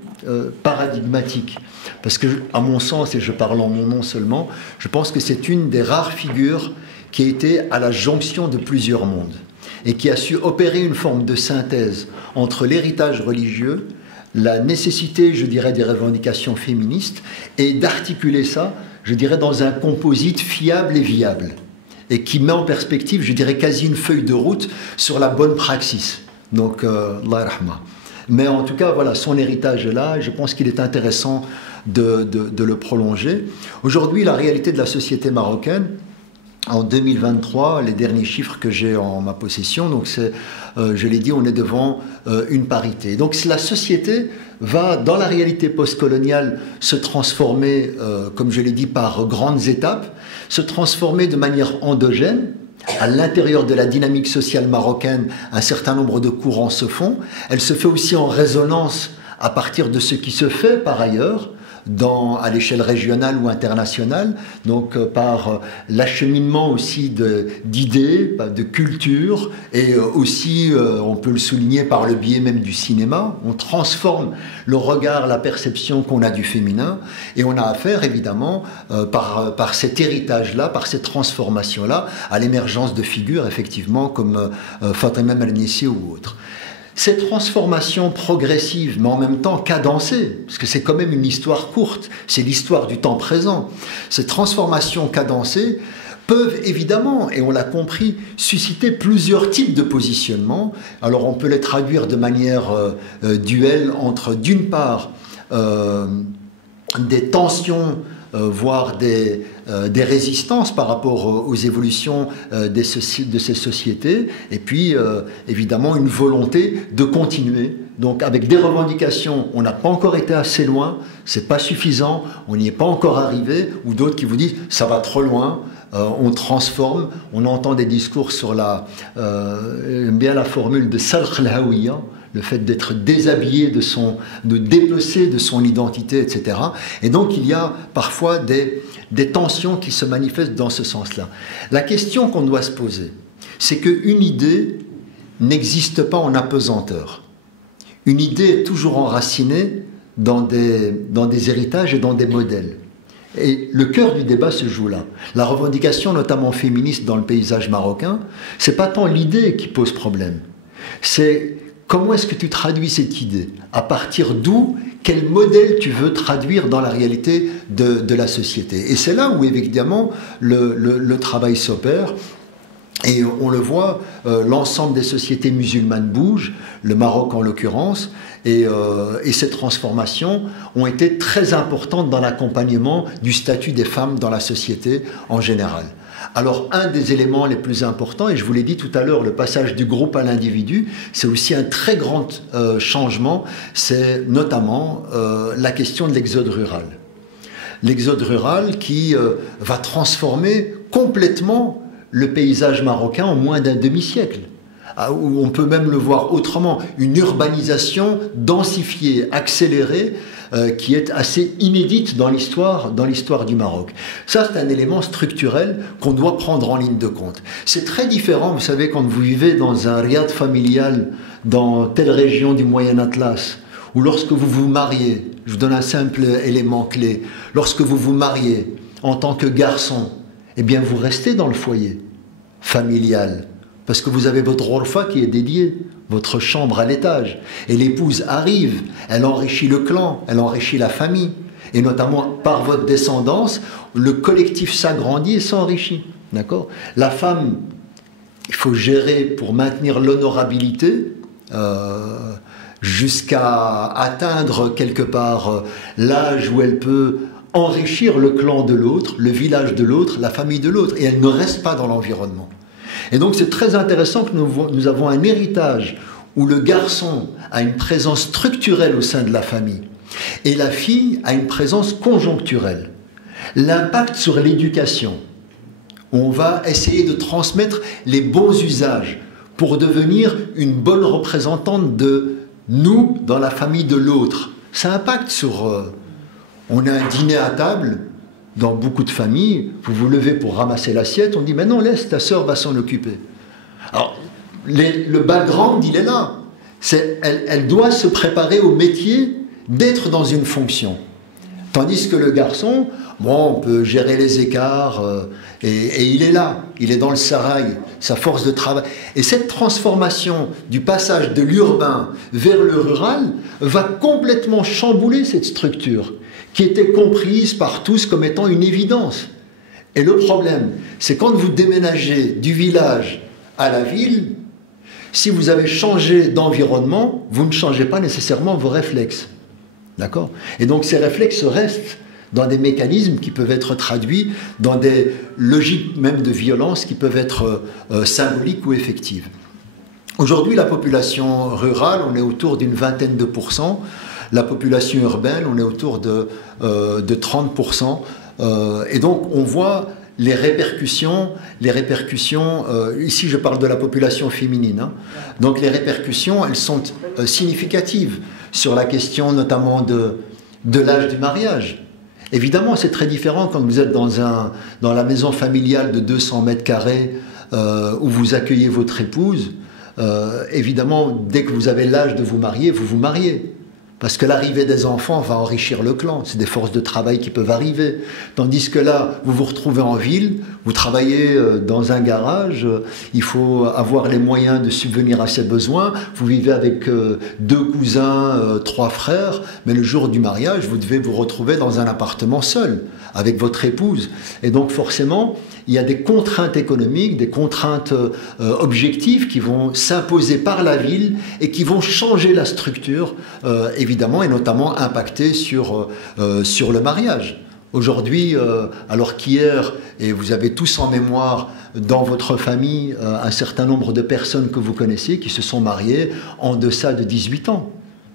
paradigmatique. Parce que, à mon sens, et je parle en mon nom seulement, je pense que c'est une des rares figures qui a été à la jonction de plusieurs mondes et qui a su opérer une forme de synthèse entre l'héritage religieux, la nécessité, je dirais, des revendications féministes et d'articuler ça, je dirais, dans un composite fiable et viable et qui met en perspective, je dirais, quasi une feuille de route sur la bonne praxis. Donc, Allah rahma. Mais en tout cas, voilà, son héritage est là. Je pense qu'il est intéressant de le prolonger. Aujourd'hui, la réalité de la société marocaine, en 2023, les derniers chiffres que j'ai en ma possession, donc c'est, je l'ai dit, on est devant une parité. Donc la société va, dans la réalité postcoloniale, se transformer, comme je l'ai dit, par grandes étapes, se transformer de manière endogène. À l'intérieur de la dynamique sociale marocaine, un certain nombre de courants se font. Elle se fait aussi en résonance à partir de ce qui se fait par ailleurs, à l'échelle régionale ou internationale, donc par l'acheminement aussi d'idées, de culture, et aussi, on peut le souligner, par le biais même du cinéma. On transforme le regard, la perception qu'on a du féminin, et on a affaire évidemment, par cet héritage-là, par cette transformation-là, à l'émergence de figures, effectivement, comme Fatima Mernissi ou autres. Cette transformation progressive, mais en même temps cadencée, parce que c'est quand même une histoire courte, c'est l'histoire du temps présent, cette transformation cadencée peuvent évidemment, et on l'a compris, susciter plusieurs types de positionnements. Alors on peut les traduire de manière duelle entre, d'une part, des tensions, voire des résistances par rapport aux évolutions de ces sociétés, et puis évidemment une volonté de continuer. Donc avec des revendications, on n'a pas encore été assez loin, c'est pas suffisant, on n'y est pas encore arrivé, ou d'autres qui vous disent ça va trop loin. On transforme, on entend des discours sur j'aime bien la formule de Salkh al-Hawiya, le fait d'être déshabillé de dépecer de son identité, etc. Et donc il y a parfois des tensions qui se manifestent dans ce sens-là. La question qu'on doit se poser, c'est qu'une idée n'existe pas en apesanteur. Une idée est toujours enracinée dans des héritages et dans des modèles. Et le cœur du débat se joue là. La revendication, notamment féministe dans le paysage marocain, c'est pas tant l'idée qui pose problème. C'est comment est-ce que tu traduis cette idée? À partir d'où? Quel modèle tu veux traduire dans la réalité de la société? Et c'est là où, évidemment, le travail s'opère. Et on le voit, l'ensemble des sociétés musulmanes bougent, le Maroc en l'occurrence, et ces transformations ont été très importantes dans l'accompagnement du statut des femmes dans la société en général. Alors, un des éléments les plus importants, et je vous l'ai dit tout à l'heure, le passage du groupe à l'individu, c'est aussi un très grand changement, c'est notamment la question de l'exode rural. L'exode rural qui va transformer complètement le paysage marocain en moins d'un demi-siècle. Où on peut même le voir autrement, une urbanisation densifiée, accélérée, qui est assez inédite dans l'histoire du Maroc. Ça, c'est un élément structurel qu'on doit prendre en ligne de compte. C'est très différent, vous savez, quand vous vivez dans un riad familial dans telle région du Moyen Atlas, ou lorsque vous vous mariez, je vous donne un simple élément clé, lorsque vous vous mariez en tant que garçon, eh bien vous restez dans le foyer familial, parce que vous avez votre orfa qui est dédié, votre chambre à l'étage. Et l'épouse arrive, elle enrichit le clan, elle enrichit la famille. Et notamment par votre descendance, le collectif s'agrandit et s'enrichit. D'accord ? La femme, il faut gérer pour maintenir l'honorabilité, jusqu'à atteindre quelque part l'âge où elle peut enrichir le clan de l'autre, le village de l'autre, la famille de l'autre. Et elle ne reste pas dans l'environnement. Et donc c'est très intéressant que nous avons un héritage où le garçon a une présence structurelle au sein de la famille et la fille a une présence conjoncturelle. L'impact sur l'éducation, on va essayer de transmettre les bons usages pour devenir une bonne représentante de nous dans la famille de l'autre. Ça impacte sur... on a un dîner à table... Dans beaucoup de familles, vous vous levez pour ramasser l'assiette, on dit « Mais non, laisse, ta sœur va s'en occuper. » Alors, le background, il est là. Elle doit se préparer au métier d'être dans une fonction. Tandis que le garçon, bon, on peut gérer les écarts, et il est là, il est dans le sarail, sa force de travail. Et cette transformation du passage de l'urbain vers le rural va complètement chambouler cette structure, qui était comprise par tous comme étant une évidence. Et le problème, c'est quand vous déménagez du village à la ville, si vous avez changé d'environnement, vous ne changez pas nécessairement vos réflexes. D'accord ? Et donc ces réflexes restent dans des mécanismes qui peuvent être traduits dans des logiques même de violence qui peuvent être symboliques ou effectives. Aujourd'hui, la population rurale, on est autour d'une vingtaine de pourcents. La population urbaine, on est autour de 30%. Et donc, on voit les répercussions ici je parle de la population féminine, hein. Donc les répercussions, elles sont significatives sur la question notamment de l'âge du mariage. Évidemment, c'est très différent quand vous êtes dans la maison familiale de 200 mètres carrés où vous accueillez votre épouse. Évidemment, dès que vous avez l'âge de vous marier, vous vous mariez. Parce que l'arrivée des enfants va enrichir le clan. C'est des forces de travail qui peuvent arriver. Tandis que là, vous vous retrouvez en ville, vous travaillez dans un garage, il faut avoir les moyens de subvenir à ses besoins. Vous vivez avec 2 cousins, 3 frères, mais le jour du mariage, vous devez vous retrouver dans un appartement seul, avec votre épouse. Et donc forcément, il y a des contraintes économiques, des contraintes objectives qui vont s'imposer par la ville et qui vont changer la structure, évidemment, et notamment impacter sur le mariage. Aujourd'hui, alors qu'hier, et vous avez tous en mémoire dans votre famille un certain nombre de personnes que vous connaissez qui se sont mariées en deçà de 18 ans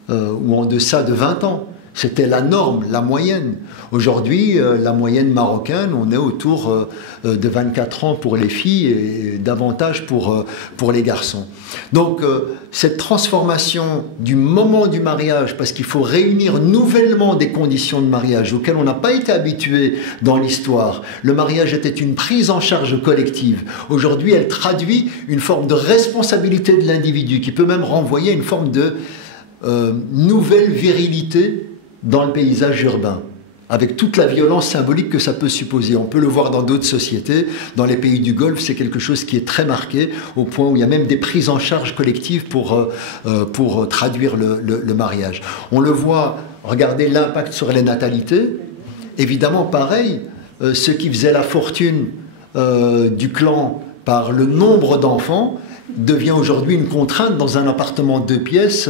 ou en deçà de 20 ans. C'était la norme, la moyenne. Aujourd'hui, la moyenne marocaine, on est autour de 24 ans pour les filles et davantage pour les garçons. Donc, cette transformation du moment du mariage, parce qu'il faut réunir nouvellement des conditions de mariage auxquelles on n'a pas été habitué dans l'histoire. Le mariage était une prise en charge collective. Aujourd'hui, elle traduit une forme de responsabilité de l'individu qui peut même renvoyer à une forme de nouvelle virilité dans le paysage urbain. avec toute la violence symbolique que ça peut supposer. On peut le voir dans d'autres sociétés. Dans les pays du Golfe, c'est quelque chose qui est très marqué, au point où il y a même des prises en charge collectives pour traduire le mariage. On le voit, regardez l'impact sur les natalités. Évidemment, pareil, ceux qui faisaient la fortune du clan par le nombre d'enfants devient aujourd'hui une contrainte dans un appartement de 2 pièces,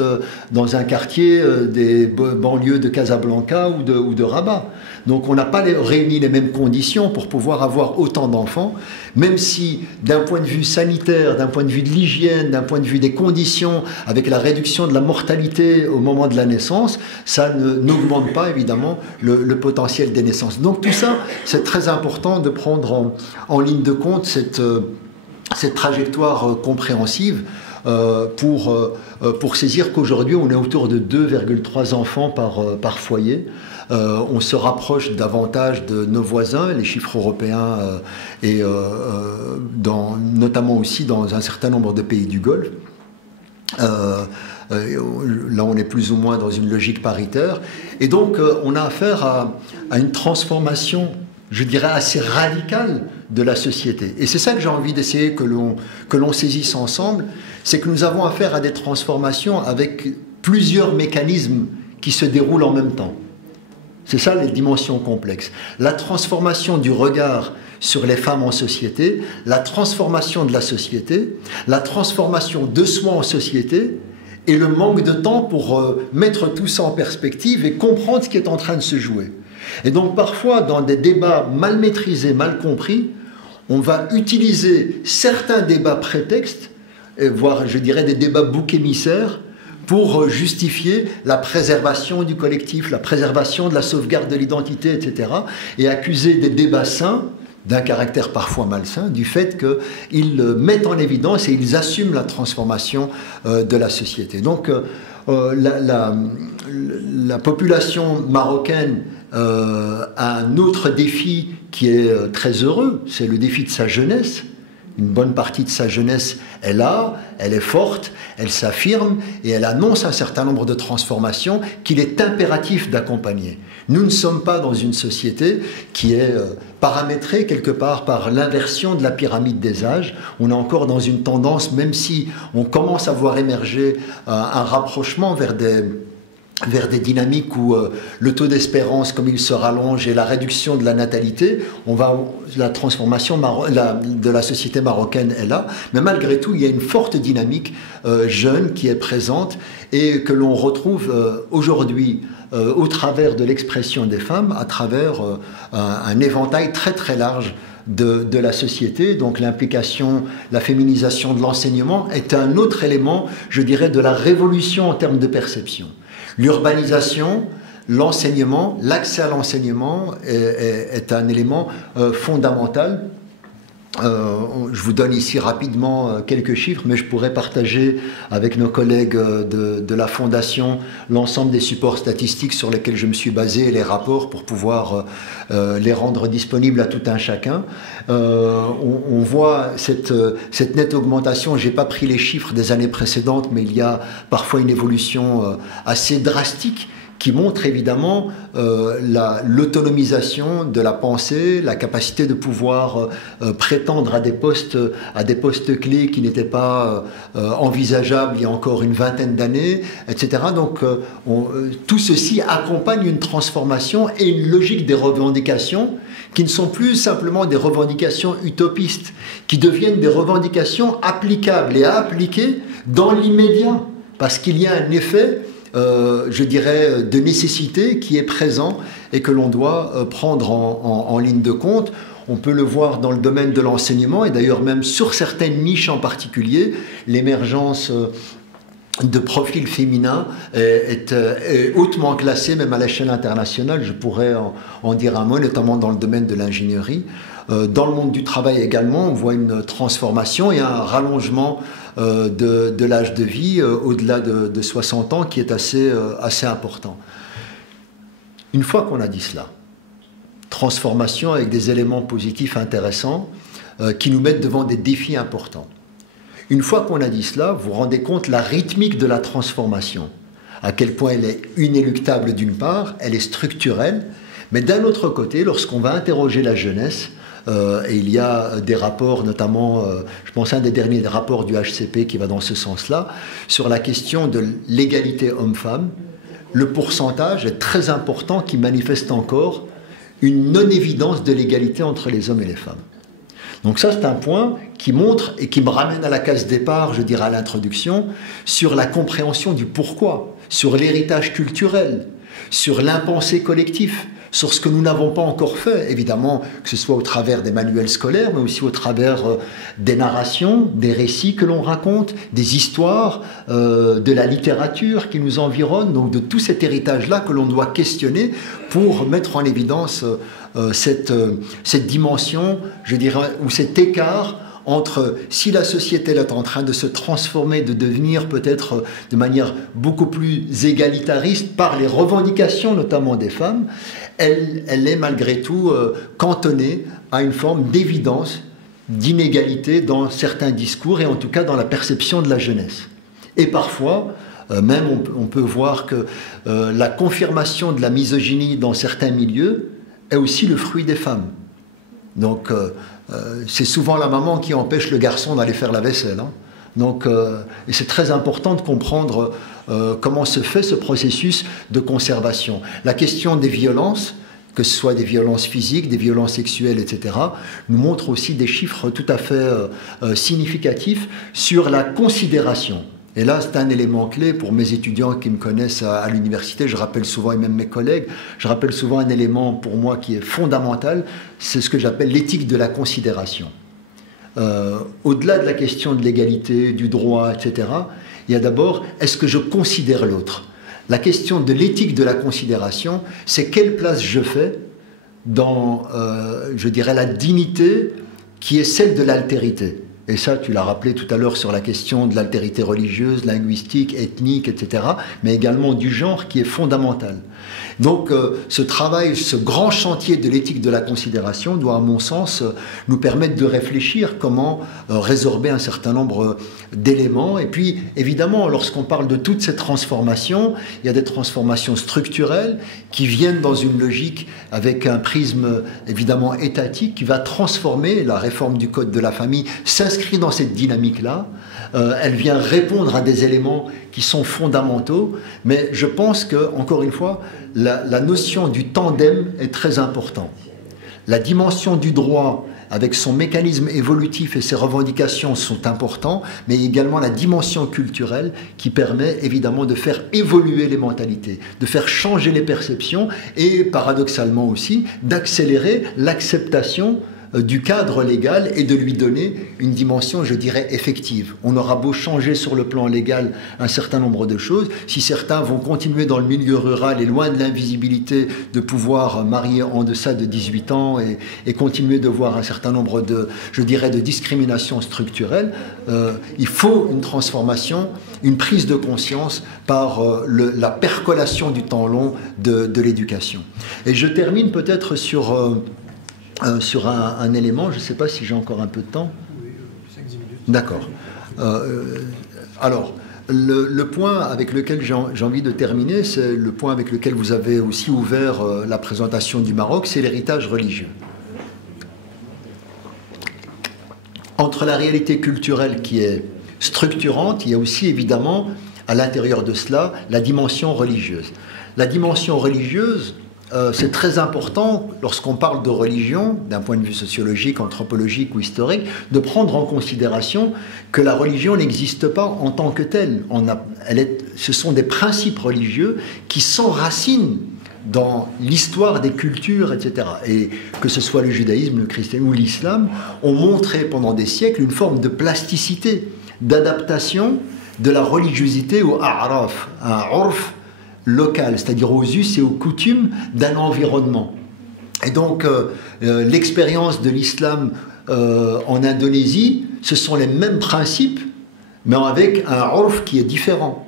dans un quartier des banlieues de Casablanca ou de Rabat. Donc on n'a pas réuni les mêmes conditions pour pouvoir avoir autant d'enfants, même si d'un point de vue sanitaire, d'un point de vue de l'hygiène, d'un point de vue des conditions, avec la réduction de la mortalité au moment de la naissance, ça n'augmente pas évidemment le potentiel des naissances. Donc tout ça, c'est très important de prendre en ligne de compte cette trajectoire compréhensive pour saisir qu'aujourd'hui on est autour de 2,3 enfants par foyer. On se rapproche davantage de nos voisins, les chiffres européens et notamment aussi dans un certain nombre de pays du Golfe. Là on est plus ou moins dans une logique paritaire et donc on a affaire à une transformation, je dirais, assez radicale de la société. Et c'est ça que j'ai envie d'essayer que l'on saisisse ensemble, c'est que nous avons affaire à des transformations avec plusieurs mécanismes qui se déroulent en même temps. C'est ça les dimensions complexes. La transformation du regard sur les femmes en société, la transformation de la société, la transformation de soi en société, et le manque de temps pour mettre tout ça en perspective et comprendre ce qui est en train de se jouer. Et donc parfois, dans des débats mal maîtrisés, mal compris, on va utiliser certains débats prétextes, voire je dirais des débats boucs émissaires, pour justifier la préservation du collectif, la préservation de la sauvegarde de l'identité, etc. Et accuser des débats sains, d'un caractère parfois malsain, du fait qu'ils mettent en évidence et ils assument la transformation de la société. Donc la population marocaine a un autre défi qui est très heureux, c'est le défi de sa jeunesse. Une bonne partie de sa jeunesse est là, elle est forte, elle s'affirme et elle annonce un certain nombre de transformations qu'il est impératif d'accompagner. Nous ne sommes pas dans une société qui est paramétrée quelque part par l'inversion de la pyramide des âges. On est encore dans une tendance, même si on commence à voir émerger un rapprochement vers des dynamiques où le taux d'espérance, comme il se rallonge, et la réduction de la natalité, la transformation de la société marocaine est là. Mais malgré tout, il y a une forte dynamique jeune qui est présente et que l'on retrouve aujourd'hui au travers de l'expression des femmes, à travers un éventail très très large de la société. Donc l'implication, la féminisation de l'enseignement est un autre élément, je dirais, de la révolution en termes de perception. L'urbanisation, l'enseignement, l'accès à l'enseignement est un élément fondamental. Je vous donne ici rapidement quelques chiffres, mais je pourrais partager avec nos collègues de la Fondation l'ensemble des supports statistiques sur lesquels je me suis basé et les rapports pour pouvoir les rendre disponibles à tout un chacun. On voit cette nette augmentation. Je n'ai pas pris les chiffres des années précédentes, mais il y a parfois une évolution assez drastique qui montre évidemment l'autonomisation de la pensée, la capacité de pouvoir prétendre à des postes clés qui n'étaient pas envisageables il y a encore une vingtaine d'années, etc. Donc tout ceci accompagne une transformation et une logique des revendications qui ne sont plus simplement des revendications utopistes, qui deviennent des revendications applicables et à appliquer dans l'immédiat, parce qu'il y a un effet je dirais, de nécessité qui est présent et que l'on doit prendre en ligne de compte. On peut le voir dans le domaine de l'enseignement et d'ailleurs même sur certaines niches en particulier, l'émergence de profils féminins est hautement classée, même à l'échelle internationale. Je pourrais en dire un mot, notamment dans le domaine de l'ingénierie. Dans le monde du travail également, on voit une transformation et un rallongement de l'âge de vie au-delà de 60 ans qui est assez important. Une fois qu'on a dit cela, transformation avec des éléments positifs intéressants qui nous mettent devant des défis importants. Une fois qu'on a dit cela, vous vous rendez compte la rythmique de la transformation, à quel point elle est inéluctable d'une part, elle est structurelle, Mais d'un autre côté, lorsqu'on va interroger la jeunesse, et il y a des rapports, notamment, je pense à un des derniers rapports du HCP qui va dans ce sens-là, sur la question de l'égalité homme-femme, le pourcentage est très important qui manifeste encore une non-évidence de l'égalité entre les hommes et les femmes. Donc ça, c'est un point qui montre et qui me ramène à la case départ, je dirais à l'introduction, sur la compréhension du pourquoi, sur l'héritage culturel, sur l'impensé collectif, sur ce que nous n'avons pas encore fait, évidemment, que ce soit au travers des manuels scolaires, mais aussi au travers des narrations, des récits que l'on raconte, des histoires, de la littérature qui nous environne, donc de tout cet héritage-là que l'on doit questionner pour mettre en évidence cette dimension, je dirais, ou cet écart entre si la société est en train de se transformer, de devenir peut-être de manière beaucoup plus égalitariste par les revendications notamment des femmes, elle est malgré tout cantonnée à une forme d'évidence, d'inégalité dans certains discours et en tout cas dans la perception de la jeunesse. Et parfois, même on peut voir que la confirmation de la misogynie dans certains milieux est aussi le fruit des femmes. Donc c'est souvent la maman qui empêche le garçon d'aller faire la vaisselle. Hein. Donc, et c'est très important de comprendre comment se fait ce processus de conservation. La question des violences, que ce soit des violences physiques, des violences sexuelles, etc., nous montre aussi des chiffres tout à fait significatifs sur la considération. Et là, c'est un élément clé pour mes étudiants qui me connaissent à l'université. Je rappelle souvent, et même mes collègues, je rappelle souvent un élément pour moi qui est fondamental, c'est ce que j'appelle l'éthique de la considération. Au-delà de la question de l'égalité, du droit, etc., il y a d'abord, est-ce que je considère l'autre? La question de l'éthique de la considération, c'est quelle place je fais dans, je dirais, la dignité qui est celle de l'altérité. Et ça, tu l'as rappelé tout à l'heure sur la question de l'altérité religieuse, linguistique, ethnique, etc., mais également du genre qui est fondamental. Donc ce travail, ce grand chantier de l'éthique de la considération doit, à mon sens, nous permettre de réfléchir comment résorber un certain nombre d'éléments. Et puis, évidemment, lorsqu'on parle de toutes ces transformations, il y a des transformations structurelles qui viennent dans une logique avec un prisme, évidemment, étatique qui va transformer. La réforme du Code de la famille s'inscrit dans cette dynamique-là. Elle vient répondre à des éléments qui sont fondamentaux, mais je pense que, encore une fois, la notion du tandem est très importante. La dimension du droit, avec son mécanisme évolutif et ses revendications, sont importants, mais également la dimension culturelle qui permet évidemment de faire évoluer les mentalités, de faire changer les perceptions et, paradoxalement aussi, d'accélérer l'acceptation du cadre légal et de lui donner une dimension, je dirais, effective. On aura beau changer sur le plan légal un certain nombre de choses, si certains vont continuer dans le milieu rural et loin de l'invisibilité de pouvoir marier en deçà de 18 ans et continuer de voir un certain nombre de, je dirais, de discriminations structurelles, il faut une transformation, une prise de conscience par la percolation du temps long de l'éducation. Et je termine peut-être sur un élément, je ne sais pas si j'ai encore un peu de temps. Oui, 5-10 minutes. D'accord. Alors, le point avec lequel j'ai envie de terminer, c'est le point avec lequel vous avez aussi ouvert la présentation du Maroc, c'est l'héritage religieux. Entre la réalité culturelle qui est structurante, il y a aussi évidemment, à l'intérieur de cela, la dimension religieuse. La dimension religieuse, c'est très important, lorsqu'on parle de religion, d'un point de vue sociologique, anthropologique ou historique, de prendre en considération que la religion n'existe pas en tant que telle. Ce sont des principes religieux qui s'enracinent dans l'histoire des cultures, etc. Et que ce soit le judaïsme, le christianisme ou l'islam, ont montré pendant des siècles une forme de plasticité, d'adaptation de la religiosité au a'raf, un urf local, c'est-à-dire aux us et aux coutumes d'un environnement. Et donc, l'expérience de l'islam en Indonésie, ce sont les mêmes principes, mais avec un urf qui est différent.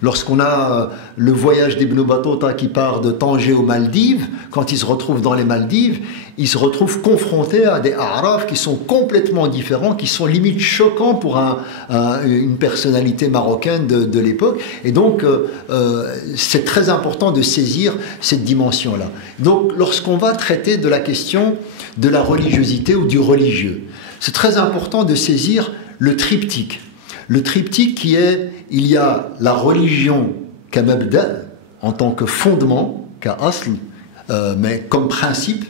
Lorsqu'on a le voyage d'Ibn Battuta qui part de Tanger aux Maldives, quand il se retrouve dans les Maldives, il se retrouve confronté à des Arabes qui sont complètement différents, qui sont limite choquants pour une personnalité marocaine de l'époque. Et donc, c'est très important de saisir cette dimension-là. Donc, lorsqu'on va traiter de la question de la religiosité ou du religieux, c'est très important de saisir le triptyque. Le triptyque qui est, il y a la religion kamabda, en tant que fondement, ka'asl, mais comme principe,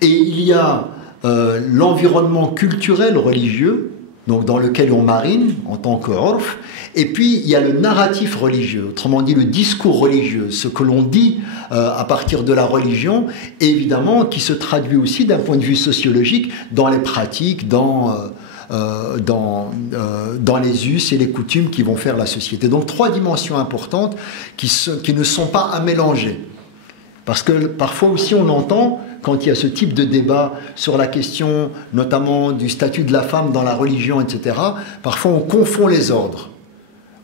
et il y a l'environnement culturel religieux, donc dans lequel on marine, en tant que urf, et puis il y a le narratif religieux, autrement dit le discours religieux, ce que l'on dit à partir de la religion, et évidemment qui se traduit aussi d'un point de vue sociologique dans les pratiques, dans les us et les coutumes qui vont faire la société. Donc 3 dimensions importantes qui ne sont pas à mélanger. Parce que parfois aussi on entend, quand il y a ce type de débat sur la question notamment du statut de la femme dans la religion, etc., parfois on confond les ordres.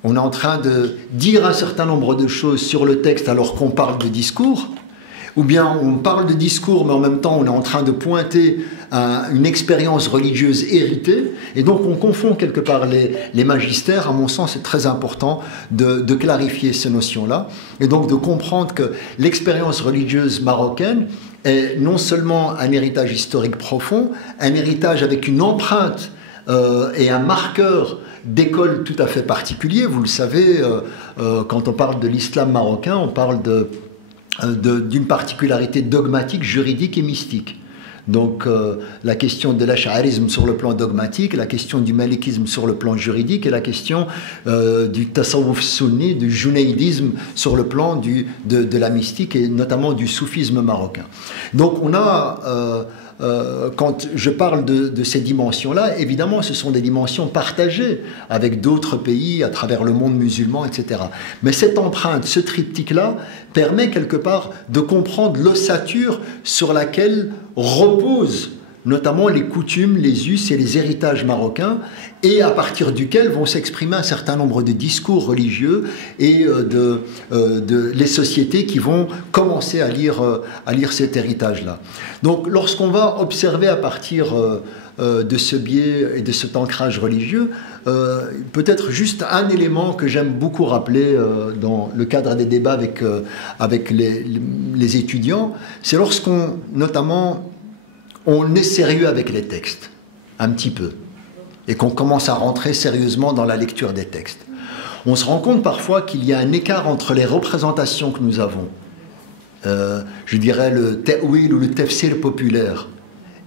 On est en train de dire un certain nombre de choses sur le texte alors qu'on parle de discours, ou bien on parle de discours mais en même temps on est en train de pointer une expérience religieuse héritée, et donc on confond quelque part les magistères. À mon sens, c'est très important de clarifier ces notions-là, et donc de comprendre que l'expérience religieuse marocaine est non seulement un héritage historique profond, un héritage avec une empreinte et un marqueur d'école tout à fait particulier. Vous le savez, quand on parle de l'islam marocain, on parle d'une particularité dogmatique, juridique et mystique. Donc la question de l'ash'arisme sur le plan dogmatique, la question du malikisme sur le plan juridique, et la question du tasawwuf sunni, du junaïdisme sur le plan de la mystique, et notamment du soufisme marocain. Donc on a, quand je parle de ces dimensions-là, évidemment ce sont des dimensions partagées avec d'autres pays à travers le monde musulman, etc. Mais cette empreinte, ce triptyque-là, permet quelque part de comprendre l'ossature sur laquelle reposent notamment les coutumes, les us et les héritages marocains, et à partir duquel vont s'exprimer un certain nombre de discours religieux et les sociétés qui vont commencer à lire cet héritage-là. Donc lorsqu'on va observer à partir de ce biais et de cet ancrage religieux, peut-être juste un élément que j'aime beaucoup rappeler dans le cadre des débats avec les étudiants, c'est lorsqu'on, notamment, on est sérieux avec les textes, un petit peu, et qu'on commence à rentrer sérieusement dans la lecture des textes. On se rend compte parfois qu'il y a un écart entre les représentations que nous avons, je dirais le ta'wil ou le tafsir populaire,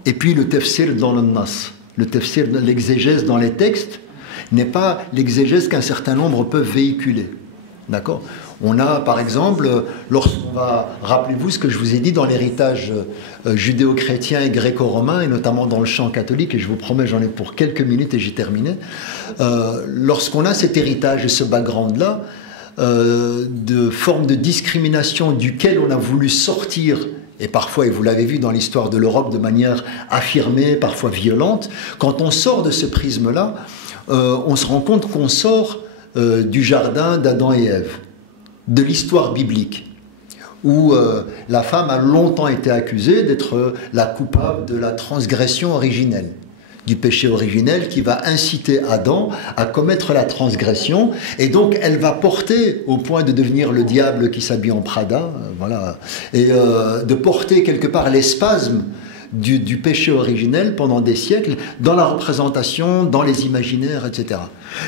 et puis le tafsir dans le nas. Le tafsir, l'exégèse dans les textes, n'est pas l'exégèse qu'un certain nombre peuvent véhiculer. D'accord ? On a, par exemple, lorsqu'on va, rappelez-vous ce que je vous ai dit dans l'héritage judéo-chrétien et gréco-romain, et notamment dans le champ catholique, et je vous promets, j'en ai pour quelques minutes et j'ai terminé. Lorsqu'on a cet héritage et ce background-là, de formes de discrimination duquel on a voulu sortir, et parfois, et vous l'avez vu dans l'histoire de l'Europe de manière affirmée, parfois violente, quand on sort de ce prisme-là, on se rend compte qu'on sort du jardin d'Adam et Ève, de l'histoire biblique, où la femme a longtemps été accusée d'être la coupable de la transgression originelle, du péché originel qui va inciter Adam à commettre la transgression, et donc elle va porter, au point de devenir le diable qui s'habille en Prada, voilà, et de porter quelque part les spasmes du péché originel pendant des siècles, dans la représentation, dans les imaginaires, etc.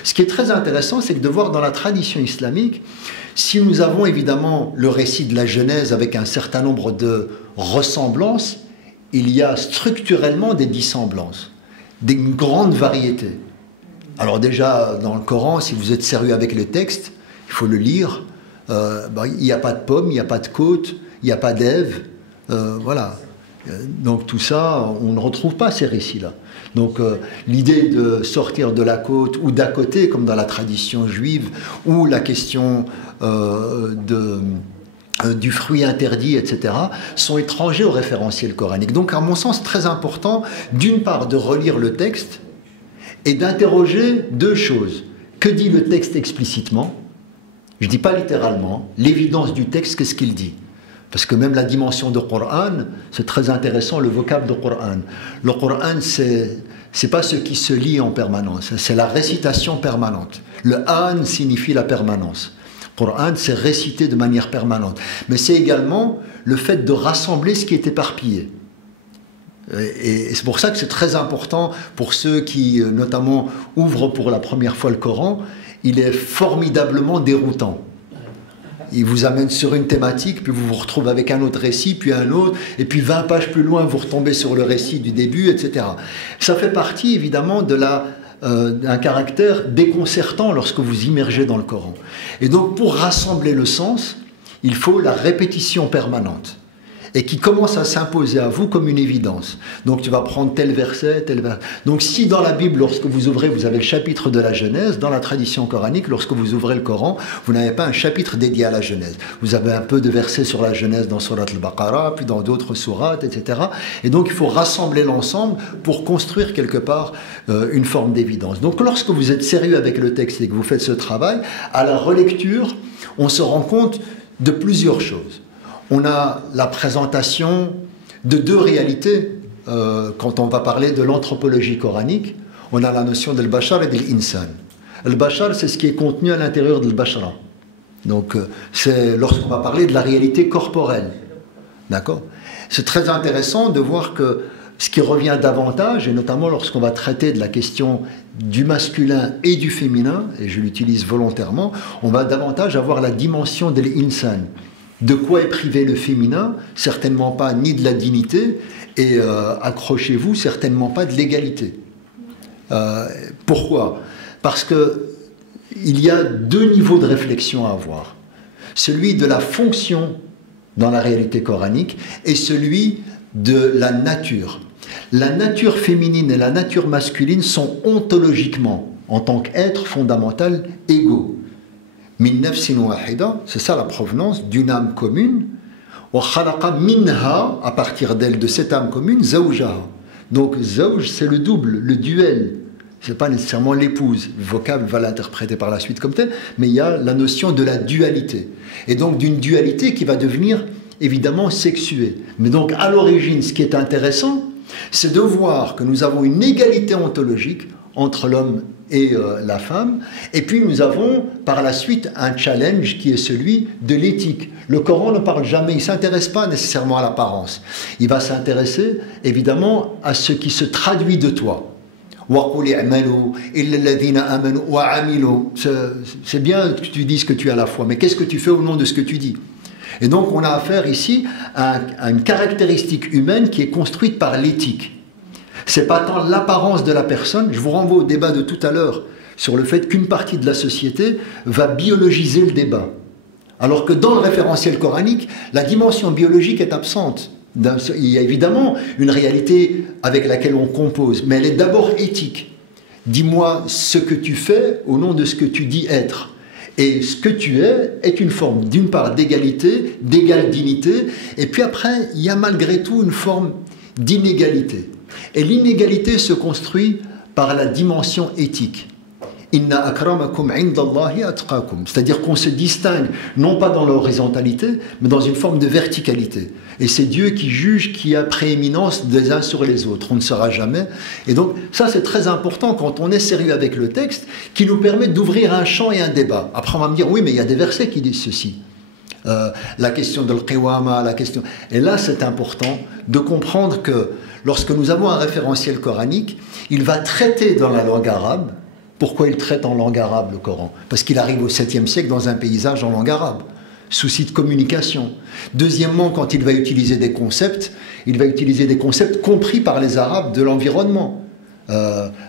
Ce qui est très intéressant, c'est que de voir dans la tradition islamique, si nous avons évidemment le récit de la Genèse avec un certain nombre de ressemblances, il y a structurellement des dissemblances, d'une grande variété. Alors déjà, dans le Coran, si vous êtes sérieux avec le texte, il faut le lire, il n'y a pas de pomme, il n'y a pas de côte, il n'y a pas d'Ève, voilà. Donc tout ça, on ne retrouve pas ces récits-là. Donc l'idée de sortir de la côte ou d'à côté, comme dans la tradition juive, ou la question du fruit interdit, etc., sont étrangers au référentiel coranique. Donc à mon sens, très important, d'une part, de relire le texte et d'interroger deux choses. Que dit le texte explicitement ? je ne dis pas littéralement, l'évidence du texte, qu'est-ce qu'il dit? Parce que même la dimension de Coran, c'est très intéressant, le vocable de Coran. Le Coran, c'est pas ce qui se lit en permanence, c'est la récitation permanente. Le an signifie la permanence. Coran, c'est récité de manière permanente. Mais c'est également le fait de rassembler ce qui est éparpillé. Et c'est pour ça que c'est très important pour ceux qui, notamment, ouvrent pour la première fois le Coran. Il est formidablement déroutant. Il vous amène sur une thématique, puis vous vous retrouvez avec un autre récit, puis un autre, et puis 20 pages plus loin, vous retombez sur le récit du début, etc. Ça fait partie, évidemment, d'un caractère déconcertant lorsque vous immergez dans le Coran. Et donc, pour rassembler le sens, il faut la répétition permanente, et qui commence à s'imposer à vous comme une évidence. Donc tu vas prendre tel verset, tel verset. Donc si dans la Bible, lorsque vous ouvrez, vous avez le chapitre de la Genèse, dans la tradition coranique, lorsque vous ouvrez le Coran, vous n'avez pas un chapitre dédié à la Genèse. Vous avez un peu de versets sur la Genèse dans Surat al-Baqarah, puis dans d'autres sourates, etc. Et donc il faut rassembler l'ensemble pour construire quelque part une forme d'évidence. Donc lorsque vous êtes sérieux avec le texte et que vous faites ce travail, à la relecture, on se rend compte de plusieurs choses. On a la présentation de deux réalités. Quand on va parler de l'anthropologie coranique, on a la notion de l'bashar et de l'insan. Le bashar, c'est ce qui est contenu à l'intérieur de l'bashara. Donc, c'est lorsqu'on va parler de la réalité corporelle. D'accord ? C'est très intéressant de voir que ce qui revient davantage, et notamment lorsqu'on va traiter de la question du masculin et du féminin, et je l'utilise volontairement, on va davantage avoir la dimension de l'insan. De quoi est privé le féminin? Certainement pas ni de la dignité, et accrochez-vous, certainement pas de l'égalité. Pourquoi? Parce qu'il y a deux niveaux de réflexion à avoir. Celui de la fonction dans la réalité coranique et celui de la nature. La nature féminine et la nature masculine sont ontologiquement, en tant qu'être fondamental, égaux. Min nafsin wahida, c'est ça la provenance d'une âme commune. Wa khalaqa minha, à partir d'elle, de cette âme commune, zawjaha. Donc zawj, c'est le double, le duel. C'est pas nécessairement l'épouse. Le vocable va l'interpréter par la suite comme tel, mais il y a la notion de la dualité. Et donc d'une dualité qui va devenir évidemment sexuée. Mais donc à l'origine, ce qui est intéressant, c'est de voir que nous avons une égalité ontologique entre l'homme et la femme, et puis nous avons par la suite un challenge qui est celui de l'éthique. Le Coran ne parle jamais, il ne s'intéresse pas nécessairement à l'apparence, il va s'intéresser évidemment à ce qui se traduit de toi. C'est bien que tu dises que tu as la foi, mais qu'est-ce que tu fais au nom de ce que tu dis? Et donc on a affaire ici à une caractéristique humaine qui est construite par l'éthique. C'est pas tant l'apparence de la personne, je vous renvoie au débat de tout à l'heure sur le fait qu'une partie de la société va biologiser le débat. Alors que dans le référentiel coranique, la dimension biologique est absente. Il y a évidemment une réalité avec laquelle on compose, mais elle est d'abord éthique. Dis-moi ce que tu fais au nom de ce que tu dis être. Et ce que tu es est une forme, d'une part, d'égalité, d'égale dignité, et puis après, il y a malgré tout une forme d'inégalité. Et l'inégalité se construit par la dimension éthique. Inna akramakum indallahi atqakum. C'est-à-dire qu'on se distingue, non pas dans l'horizontalité, mais dans une forme de verticalité. Et c'est Dieu qui juge, qui a prééminence des uns sur les autres. On ne saura jamais. Et donc, ça, c'est très important quand on est sérieux avec le texte, qui nous permet d'ouvrir un champ et un débat. Après, on va me dire, oui, mais il y a des versets qui disent ceci. La question de l'qiwama, la question... Et là, c'est important de comprendre que lorsque nous avons un référentiel coranique, il va traiter dans la langue arabe. Pourquoi il traite en langue arabe, le Coran? Parce qu'il arrive au 7e siècle dans un paysage en langue arabe. Souci de communication. Deuxièmement, quand il va utiliser des concepts, il va utiliser des concepts compris par les Arabes de l'environnement.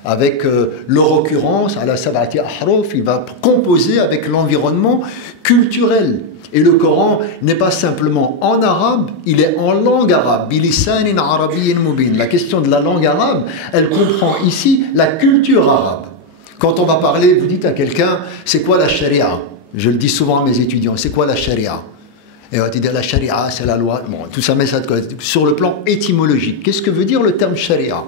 Avec leur occurrence, à la sab'ati ahruf, il va composer avec l'environnement culturel. Et le Coran n'est pas simplement en arabe, il est en langue arabe. Bilisanin arabiyyin mubin. La question de la langue arabe, elle comprend ici la culture arabe. Quand on va parler, vous dites à quelqu'un, c'est quoi la charia? Je le dis souvent à mes étudiants, c'est quoi la charia? Et on va te dire, la charia, c'est la loi. Bon, tout ça met ça de côté. Sur le plan étymologique, qu'est-ce que veut dire le terme charia?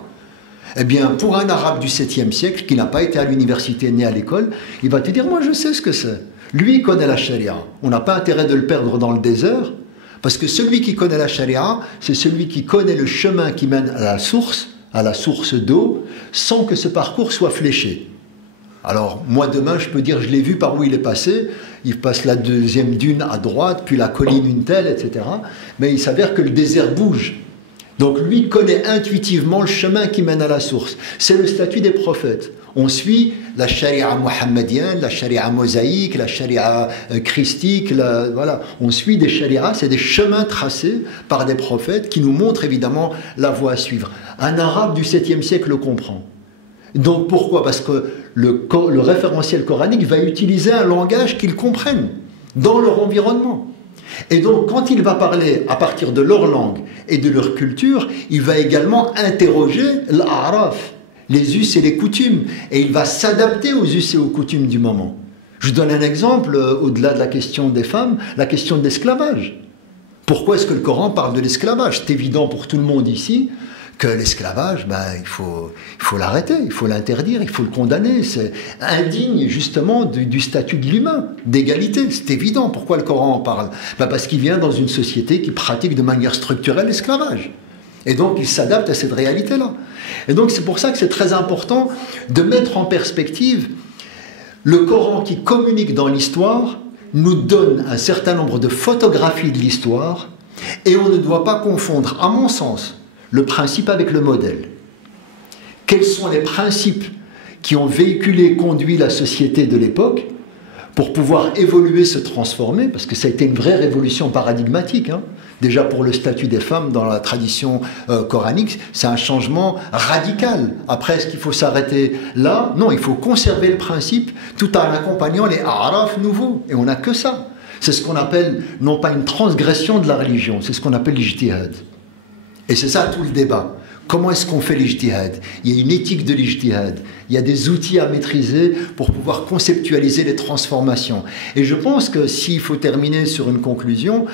Eh bien, pour un arabe du 7e siècle, qui n'a pas été à l'université, né à l'école, il va te dire, moi je sais ce que c'est. Lui, il connaît la charia. On n'a pas intérêt de le perdre dans le désert, parce que celui qui connaît la charia, c'est celui qui connaît le chemin qui mène à la source d'eau, sans que ce parcours soit fléché. Alors, moi, demain, je peux dire, je l'ai vu par où il est passé. Il passe la deuxième dune à droite, puis la colline une telle, etc. Mais il s'avère que le désert bouge. Donc, lui connaît intuitivement le chemin qui mène à la source. C'est le statut des prophètes. On suit la charia mohammedienne, la charia mosaïque, la charia christique. Voilà. On suit des charias, c'est des chemins tracés par des prophètes qui nous montrent évidemment la voie à suivre. Un arabe du 7e siècle le comprend. Donc pourquoi? Parce que le référentiel coranique va utiliser un langage qu'ils comprennent dans leur environnement. Et donc quand il va parler à partir de leur langue et de leur culture, il va également interroger l'Araf, les us et les coutumes, et il va s'adapter aux us et aux coutumes du moment. Je vous donne un exemple, au-delà de la question des femmes, la question de l'esclavage. Pourquoi est-ce que le Coran parle de l'esclavage? C'est évident pour tout le monde ici que l'esclavage, il faut l'arrêter, il faut l'interdire, il faut le condamner. C'est indigne justement du statut de l'humain, d'égalité. C'est évident. Pourquoi le Coran en parle? Parce qu'il vient dans une société qui pratique de manière structurelle l'esclavage. Et donc il s'adapte à cette réalité-là. Et donc c'est pour ça que c'est très important de mettre en perspective le Coran qui communique dans l'histoire, nous donne un certain nombre de photographies de l'histoire, et on ne doit pas confondre, à mon sens, le principe avec le modèle. Quels sont les principes qui ont véhiculé, conduit la société de l'époque pour pouvoir évoluer, se transformer, parce que ça a été une vraie révolution paradigmatique, hein. Déjà pour le statut des femmes dans la tradition coranique, c'est un changement radical. Après, est-ce qu'il faut s'arrêter là? Non, il faut conserver le principe tout en accompagnant les araf nouveaux. Et on n'a que ça. C'est ce qu'on appelle, non pas une transgression de la religion, c'est ce qu'on appelle l'ijtihad. Et c'est ça tout le débat. Comment est-ce qu'on fait l'ijtihad? Il y a une éthique de l'ijtihad. Il y a des outils à maîtriser pour pouvoir conceptualiser les transformations. Et je pense que s'il faut terminer sur une conclusion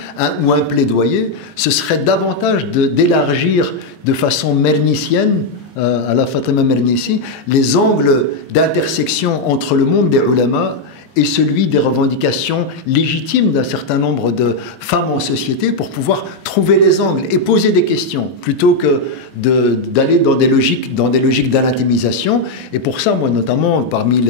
ou un plaidoyer, ce serait davantage d'élargir de façon mernicienne, à la Fatima Mernissi, les angles d'intersection entre le monde des ulama et celui des revendications légitimes d'un certain nombre de femmes en société pour pouvoir trouver les angles et poser des questions plutôt que d'aller dans des logiques d'anathémisation. Et pour ça, moi notamment, parmi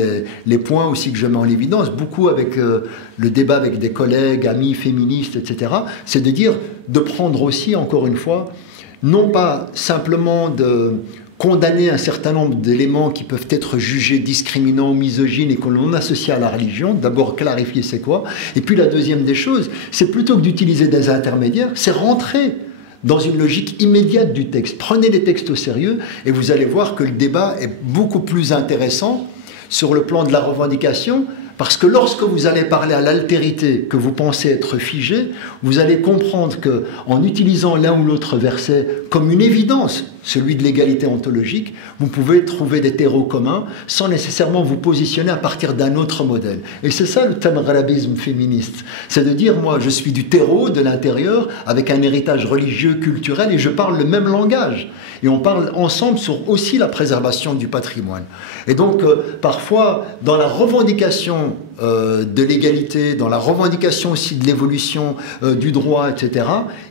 les points aussi que je mets en évidence, beaucoup avec le débat avec des collègues, amis féministes, etc., c'est de prendre aussi, encore une fois, non pas simplement de condamner un certain nombre d'éléments qui peuvent être jugés discriminants, misogynes et que l'on associe à la religion, d'abord clarifier c'est quoi, et puis la deuxième des choses, c'est plutôt que d'utiliser des intermédiaires, c'est rentrer dans une logique immédiate du texte. Prenez les textes au sérieux et vous allez voir que le débat est beaucoup plus intéressant sur le plan de la revendication, parce que lorsque vous allez parler à l'altérité que vous pensez être figée, vous allez comprendre qu'en utilisant l'un ou l'autre verset comme une évidence, celui de l'égalité ontologique, vous pouvez trouver des terreaux communs sans nécessairement vous positionner à partir d'un autre modèle. Et c'est ça le tamgharabisme féministe. C'est de dire, moi, je suis du terreau, de l'intérieur, avec un héritage religieux, culturel, et je parle le même langage. Et on parle ensemble sur aussi la préservation du patrimoine. Et donc, parfois, dans la revendication de l'égalité, dans la revendication aussi de l'évolution du droit, etc.,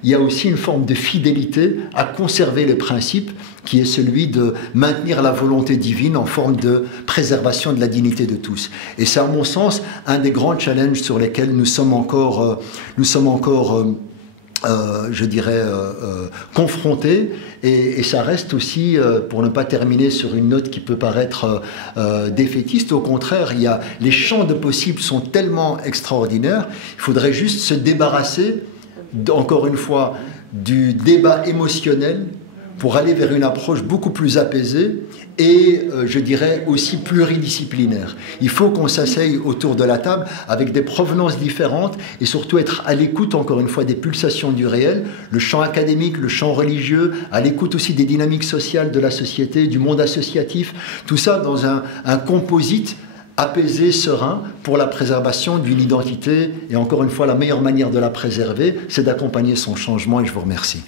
il y a aussi une forme de fidélité à conserver les principes qui est celui de maintenir la volonté divine en forme de préservation de la dignité de tous. Et c'est à mon sens un des grands challenges sur lesquels nous sommes encore je dirais, confrontés, et ça reste aussi, pour ne pas terminer sur une note qui peut paraître défaitiste, au contraire, les champs de possibles sont tellement extraordinaires, il faudrait juste se débarrasser, encore une fois, du débat émotionnel pour aller vers une approche beaucoup plus apaisée et, je dirais, aussi pluridisciplinaire. Il faut qu'on s'asseye autour de la table avec des provenances différentes et surtout être à l'écoute, encore une fois, des pulsations du réel, le champ académique, le champ religieux, à l'écoute aussi des dynamiques sociales de la société, du monde associatif, tout ça dans un composite apaisé, serein, pour la préservation d'une identité. Et encore une fois, la meilleure manière de la préserver, c'est d'accompagner son changement, et je vous remercie.